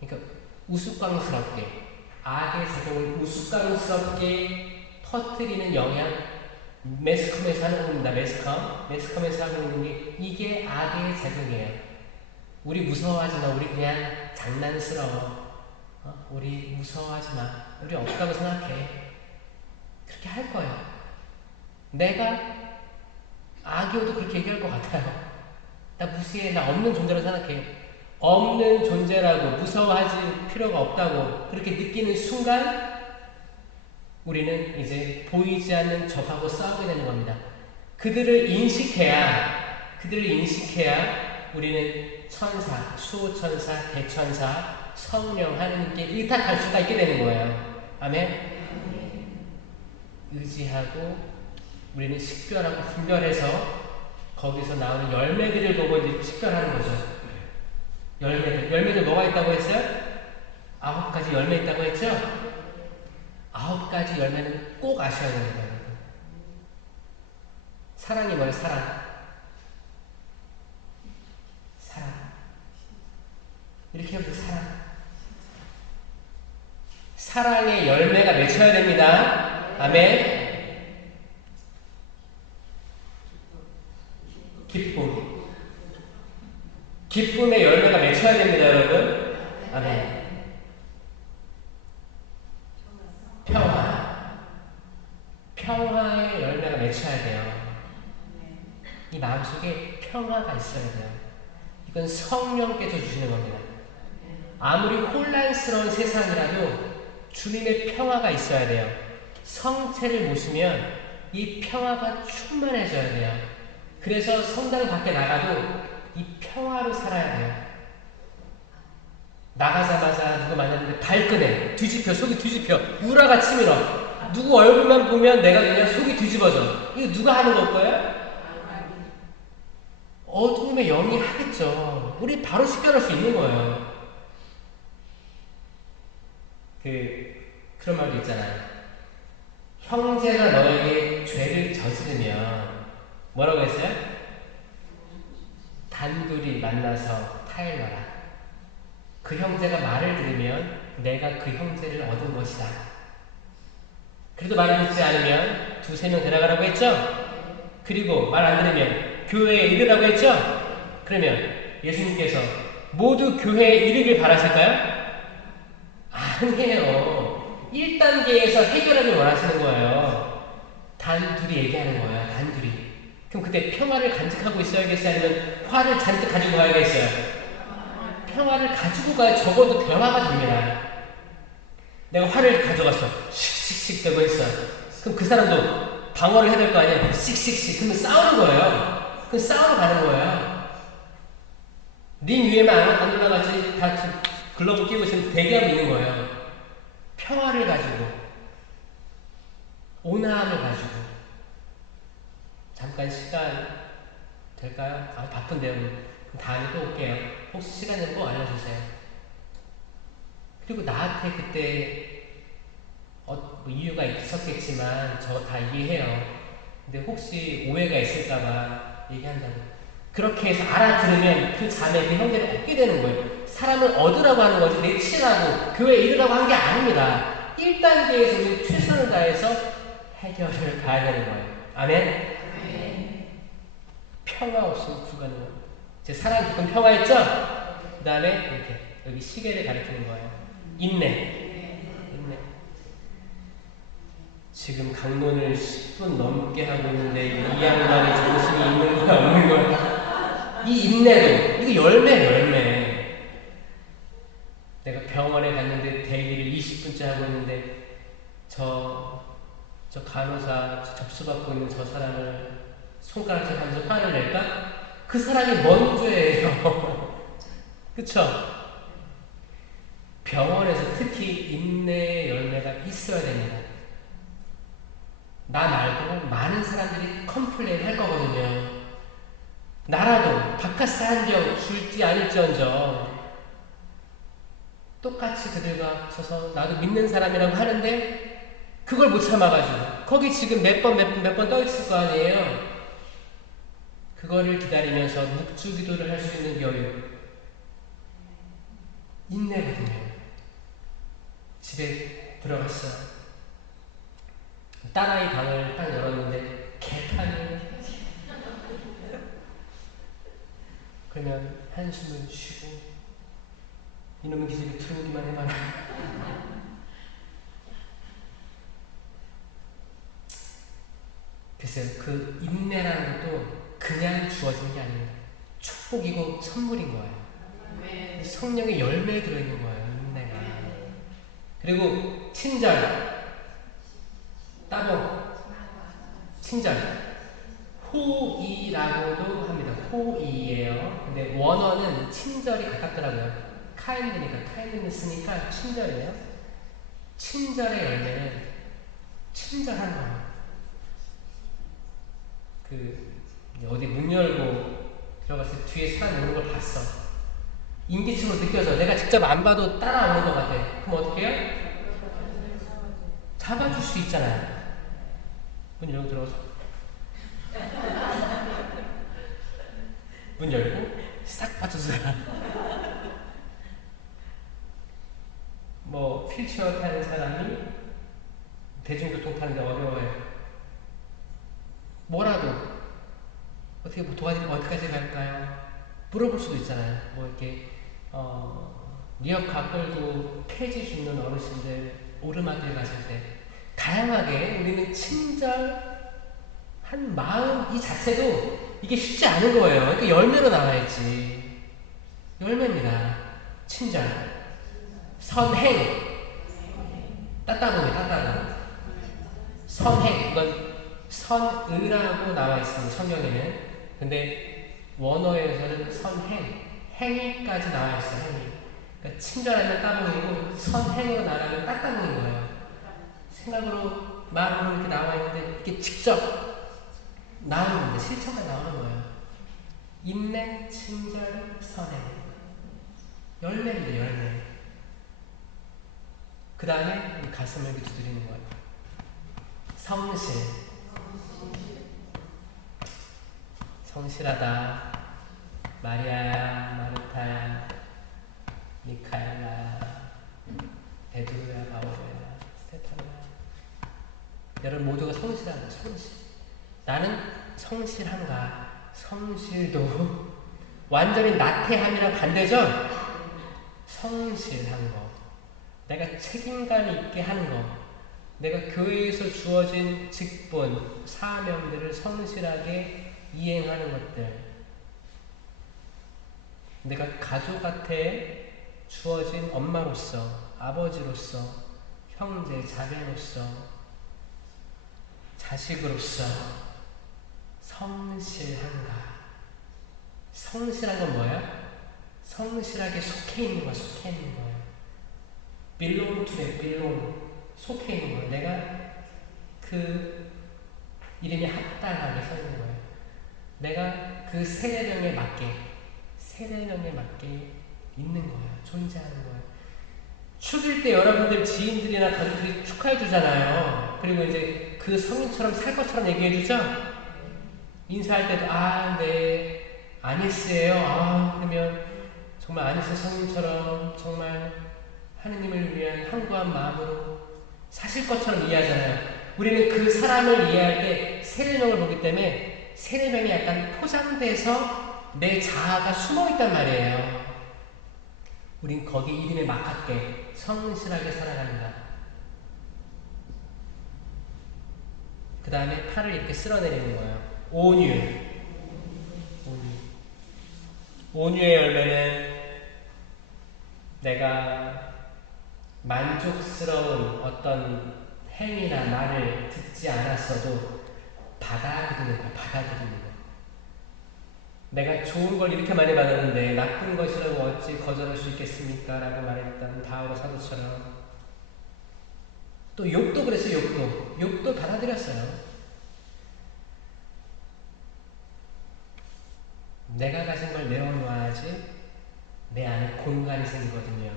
그러니까 우스꽝스럽게, 악의 작용을 우스꽝스럽게 터뜨리는 영향, 매스컴에서 하는 겁니다. 매스컴에서 하고 있는 게 이게 악의 작용이에요. 우리 무서워하지 마. 우리 그냥 장난스러워. 우리 무서워하지 마. 우리 없다고 생각해. 그렇게 할 거예요. 내가 악이어도 그렇게 얘기할 것 같아요. 나 무시해. 나 없는 존재로 생각해. 없는 존재라고 무서워하지 필요가 없다고 그렇게 느끼는 순간 우리는 이제 보이지 않는 적하고 싸우게 되는 겁니다. 그들을 인식해야 우리는 천사, 수호천사, 대천사, 성령 하나님께 의탁할 수가 있게 되는 거예요. 아멘. 의지하고 우리는 식별하고 분별해서 거기서 나오는 열매들을 보고 이제 식별하는 거죠. 열매들 뭐가 있다고 했어요? 9가지 열매 있다고 했죠? 9가지 열매는 꼭 아셔야 되는 거예요. 사랑이 뭐예요? 사랑. 이렇게 해보세요. 사랑의 열매가 맺혀야 됩니다. 아멘. 기쁨의 열매가 맺혀야 됩니다, 여러분. 아멘. 평화의 열매가 맺혀야 돼요. 이 마음속에 평화가 있어야 돼요. 이건 성령께서 주시는 겁니다. 아무리 혼란스러운 세상이라도 주님의 평화가 있어야 돼요. 성체를 모시면 이 평화가 충만해져야 돼요. 그래서 성당 밖에 나가도 이 평화로 살아야 돼요. 나가자마자 누구 만났는데 발끈해, 속이 뒤집혀, 우라가 치밀어. 누구 얼굴만 보면 내가 그냥 속이 뒤집어져. 이거 누가 하는 걸 거예요? 어둠의 영이 하겠죠. 우리 바로 식별할 수 있는 거예요. 그런 말도 있잖아요. 형제가 너에게 죄를 저지르면 뭐라고 했어요? 단둘이 만나서 타일러라. 그 형제가 말을 들으면 내가 그 형제를 얻은 것이다. 그래도 말을 듣지 않으면 2-3명 데려가라고 했죠? 그리고 말 안 들으면 교회에 이르라고 했죠? 그러면 예수님께서 모두 교회에 이르길 바라실까요? 아니에요. 1단계에서 해결하길 원하시는 거예요. 단둘이 얘기하는 거예요. 단둘이. 그럼 그때 평화를 간직하고 있어야겠어요? 아니면 화를 잔뜩 가지고 가야겠어요? 평화를 가지고 가야 적어도 대화가 됩니다. 내가 화를 가져갔어. 씩씩씩 되고 있어. 그럼 그 사람도 방어를 해야 될 거 아니에요? 씩씩씩. 그러면 싸우는 거예요. 그럼 싸우러 가는 거예요. 링 위에만 안 올라가지 다 글러브 끼고 지금 대기하고 있는 거예요. 평화를 가지고, 온화함을 가지고. 잠깐 시간 될까요? 바쁜데요. 그럼 다음에 또 올게요. 혹시 시간 되면 꼭 알려주세요. 그리고 나한테 그때 뭐 이유가 있었겠지만 저 다 이해해요. 근데 혹시 오해가 있을까봐 얘기한다고. 그렇게 해서 알아들으면 그 자매, 그 형제를 얻게 되는 거예요. 사람을 얻으라고 하는 거지 내치라고 교회에 이르라고 하는 게 아닙니다. 1단계에서 우리 최선을 다해서 해결을 가야 되는 거예요. 아멘? 평화 없으면 불가능합니다. 제 사랑 깊은 평화 있죠? 그 다음에 이렇게 여기 시계를 가리키는 거예요. 인내. 지금 강론을 10분 넘게 하고 있는데 이 양반이 정신이 있는 거야 없는 거야? 이 인내도 이거 열매. 내가 병원에 갔는데 대기를 20분째 하고 있는데 저 간호사 접수받고 있는 저 사람을 손가락질 하면서 화를 낼까? 그 사람이 뭔 죄예요? 그쵸? 병원에서 특히 인내의 열매가 있어야 됩니다. 나 말고 많은 사람들이 컴플레인 할 거거든요. 나라도 바카스 한병 줄지 않을지언정 똑같이 그들과 서서 나도 믿는 사람이라고 하는데 그걸 못 참아가지고 거기 지금 몇 번 떠 있을 거 아니에요. 그거를 기다리면서 묵주 기도를 할 수 있는 여유, 인내거든요. 집에 들어갔어요. 딸아이 방을 딱 열었는데 개판이에요. 그러면 한숨을 쉬고 이놈의 기집애 들어오기만 해봐라. 글쎄요, 그 인내라는 것도 그냥 주어진 게 아닙니다. 축복이고 선물인 거예요. 성령의 열매에 들어있는 거예요, 인내가. 그리고 친절, 따봉, 친절, 호의라고도 합니다. 호의예요. 근데 원어는 친절이 가깝더라고요. 카인드니까, 카인드니스니까 친절이에요. 친절의 열매는 친절한 거예요. 어디 문 열고 들어갔을 때 뒤에 사람 오는 걸 봤어. 인기척으로 느껴져. 내가 직접 안 봐도 따라오는 것 같아. 그럼 어떻게 해요? 잡아줄 수 있잖아요. 문 열고 들어가서 문 열고 싹 빠져줘라. 뭐 휠체어 타는 사람이 대중교통 타는데 어려워요. 뭐라도 어떻게 뭐 도와드리면 어디까지 갈까요? 물어볼 수도 있잖아요. 뭐 이렇게 리어카 끌고 폐지 줍는 어르신들 오르막길 가실 때 다양하게 우리는 친절한 마음 이 자체도 이게 쉽지 않은 거예요. 그러니까 열매로 나와야지. 열매입니다. 친절, 선행, 따따봉이 따따봉. 선행, 이건 선의라고 나와 있습니다. 성경에는. 근데 원어에서는 선행, 행위까지 나와 있어요. 행위. 그러니까 친절하면 따봉이고 선행으로 나가면 따따봉인 거예요. 생각으로 마음으로 이렇게 나와 있는데 이게 직접 나오는 겁니다. 실천가 나오는 거예요. 인내, 친절, 선행. 열매입니다. 열매. 그 다음에 가슴을 이렇게 두드리는 거예요. 성실. 성실하다. 마리아야, 마르타야, 미카엘라, 베드로야, 바오로야, 스테파노야. 여러분 모두가 성실하다. 성실. 나는 성실한가? 성실도 완전히 나태함이랑 반대죠? 성실한 거. 내가 책임감 있게 하는 거. 내가 교회에서 주어진 직분, 사명들을 성실하게 이행하는 것들. 내가 가족한테 주어진 엄마로서, 아버지로서, 형제, 자매로서, 자식으로서 성실한가? 성실한 건 뭐야? 성실하게 속해 있는 거야, 속해 있는 거야. belong to that, belong. 속해 있는 거야. 내가 그 이름이 합당하게 서 있는 거예요. 내가 그 세례명에 맞게 있는 거야. 존재하는 거야. 축일 때 여러분들 지인들이나 가족들이 축하해 주잖아요. 그리고 이제 그 성인처럼 살 것처럼 얘기해 주죠? 인사할 때도, 네, 아니스예요. 그러면 정말 아니스 성인처럼 정말 하느님을 위한 항구한 마음으로 사실 것처럼 이해하잖아요. 우리는 그 사람을 이해할 때 세례명을 보기 때문에 세례명이 약간 포장돼서 내 자아가 숨어있단 말이에요. 우린 거기 이름에 맞게 성실하게 살아간다. 그 다음에 팔을 이렇게 쓸어내리는 거예요. 온유. 온유의 열매는 내가 만족스러운 어떤 행위나 말을 듣지 않았어도 받아들이는 거야. 받아들이는 거. 내가 좋은 걸 이렇게 많이 받았는데 나쁜 것이라고 어찌 거절할 수 있겠습니까? 라고 말했던 바오로 사도처럼. 또 욕도 그랬어요. 욕도 받아들였어요. 내가 가진 걸 내어놓아야지 내 안에 공간이 생기거든요.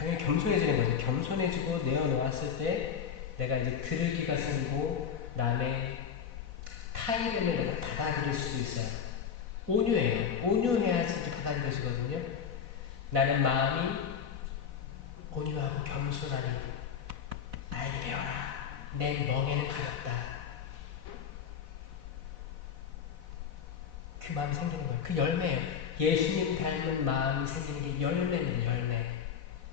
당연히 겸손해지는 거죠. 겸손해지고 내어놓았을 때 내가 이제 들기가 생기고 남의 타이름을 내가 받아들일 수도 있어요. 온유해요. 온유해야지 이렇게 받아들여지거든요. 나는 마음이 온유하고 겸손하니 나에게 배워라. 내 멍에는 가볍다. 그 마음이 생기는 거예요. 그 열매예요. 예수님 닮은 마음이 생기는 게 열매입니다. 열매.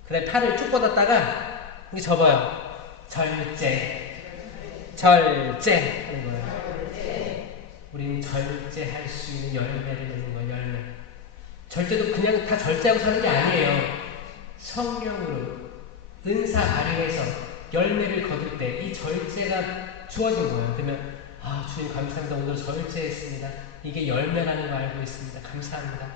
그 다음에 팔을 쭉 뻗었다가 이게 접어요. 절제 하는 거예요. 우리는 절제할 수 있는 열매를 내는 거예요. 열매. 절제도 그냥 다 절제하고 사는 게 아니에요. 성령으로 은사 발휘해서 열매를 거둘 때 이 절제가 주어진 거예요. 그러면 주님 감사합니다. 오늘 절제했습니다. 이게 열매라는 걸 알고 있습니다. 감사합니다.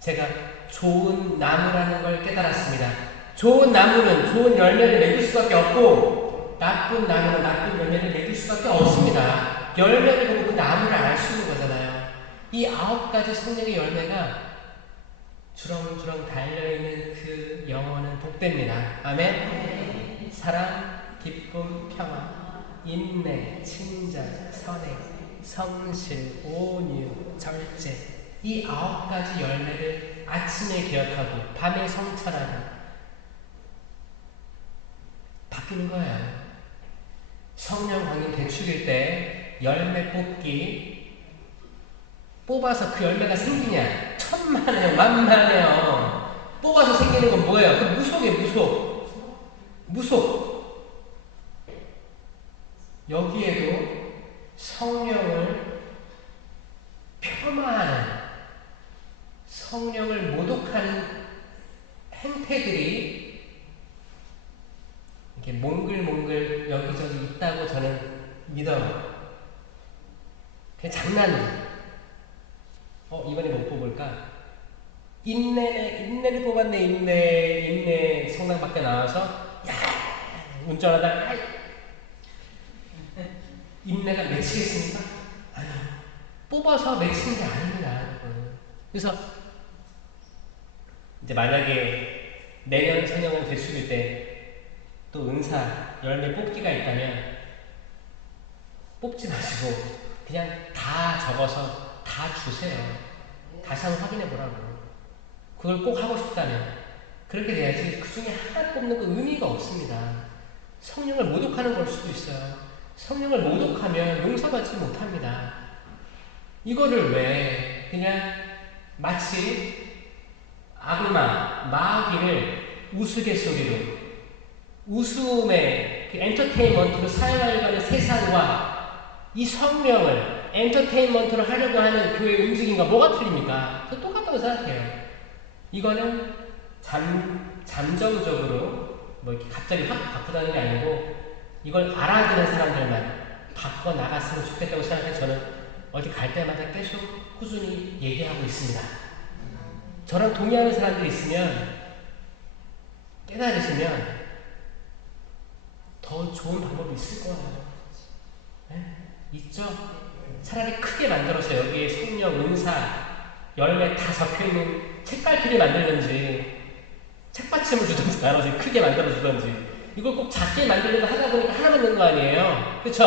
제가 좋은 나무라는 걸 깨달았습니다. 좋은 나무는 좋은 열매를 맺을 수밖에 없고 나쁜 나무는 나쁜 열매를 맺을 수밖에 없습니다. 열매를 보고 그 나무를 알 수 있는 거잖아요. 이 9가지 성령의 열매가 주렁주렁 달려있는 그 영혼은 복됩니다. 아멘. 사랑, 기쁨, 평화, 인내, 친절, 선행, 성실, 온유, 절제. 이 9가지 열매를 아침에 기억하고 밤에 성찰하고 바뀌는 거예요. 성령 강림 대축일 때 열매 뽑기 뽑아서 그 열매가 생기냐? 천만에요, 만만해요. 뽑아서 생기는 건 뭐예요? 그 무속이에요, 무속. 여기에도 성령을 폄하하는, 성령을 모독하는 행태들이 이렇게 몽글몽글 여기저기 있다고 저는 믿어요. 그냥 장난이에요. 이번에 못 뽑을까? 인내를 뽑았네. 인내 성당 밖에 나와서 운전하다가 인내가 맺히겠습니까? 아니요. 뽑아서 맺히는 게 아닙니다. 그래서 이제 만약에 내년 성령을 되씹을 때 또 은사 열매 뽑기가 있다면 뽑지 마시고 그냥 다 적어서 다 주세요. 다시 한번 확인해 보라고. 그걸 꼭 하고 싶다면 그렇게 돼야지 그 중에 하나 뽑는 거 의미가 없습니다. 성령을 모독하는 걸 수도 있어요. 성령을 모독하면 용서받지 못합니다. 이거를 왜 그냥 마치 악마, 마귀를 우스갯소리로 웃음의 그 엔터테인먼트로 사용하려고 하는 세상과 이 성령을 엔터테인먼트로 하려고 하는 교회의 움직임과 뭐가 틀립니까? 저 똑같다고 생각해요. 이거는 잠정적으로 뭐 이렇게 갑자기 확 바꾸다는 게 아니고 이걸 알아듣는 사람들만 바꿔 나갔으면 좋겠다고 생각해서 저는 어디 갈 때마다 계속 꾸준히 얘기하고 있습니다. 저랑 동의하는 사람들이 있으면 깨달으시면 더 좋은 방법이 있을 거예요. 네? 있죠? 차라리 크게 만들어서 여기에 성령, 은사, 열매 다 적혀있는 책갈피를 만들든지 책받침을 주든지 나눠서 크게 만들어주든지 이걸 꼭 작게 만들려고 하다 보니까 하나 만든 거 아니에요. 그쵸?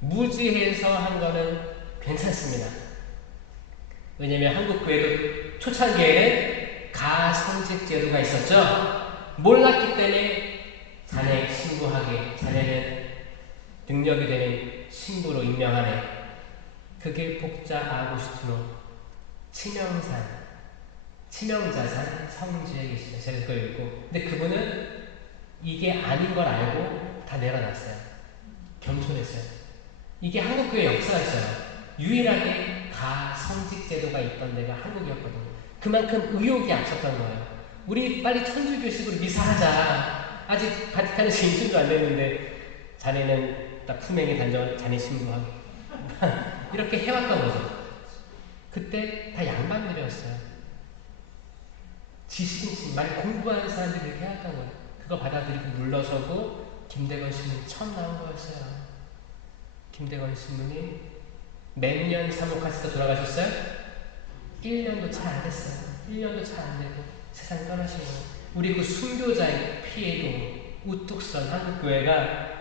무지해서 한 거는 괜찮습니다. 왜냐면 한국 교회도 초창기에는 가성직 제도가 있었죠. 몰랐기 때문에 자네 신부하게, 자네는 능력이 되는 신부로 임명하네. 그게 복자 아구스티노 치명자산 성지에 계시죠. 제가 그걸 읽고 근데 그분은 이게 아닌 걸 알고 다 내려놨어요. 겸손했어요. 이게 한국교회 역사가 있어요. 유일하게 가성직 제도가 있던 데가 한국이었거든요. 그만큼 의욕이 앞섰던 거예요. 우리 빨리 천주교식으로 미사하자. 아직 바티칸에서 인준도 안 됐는데 자네는 딱 품행의 단정 자네 신부하게 이렇게 해왔던 거죠. 그때 다 양반들이었어요. 지식인지 많이 공부하는 사람들이 이렇게 해왔던 거예요. 그거 받아들이고 물러서고 김대건 신부님 처음 나온 거였어요. 김대건 신부님 몇 년 사목하시다 돌아가셨어요? 1년도 차 안 됐어요. 1년도 차 안 되고 세상 떠나시고 우리 그 순교자의 피해로 우뚝 선 한국교회가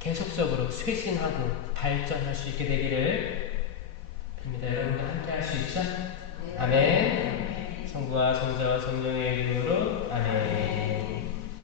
계속적으로 쇄신하고 발전할 수 있게 되기를 빕니다. 여러분과 함께 할 수 있죠? 아멘. 성부와 성자와 성령의 이름으로 아멘.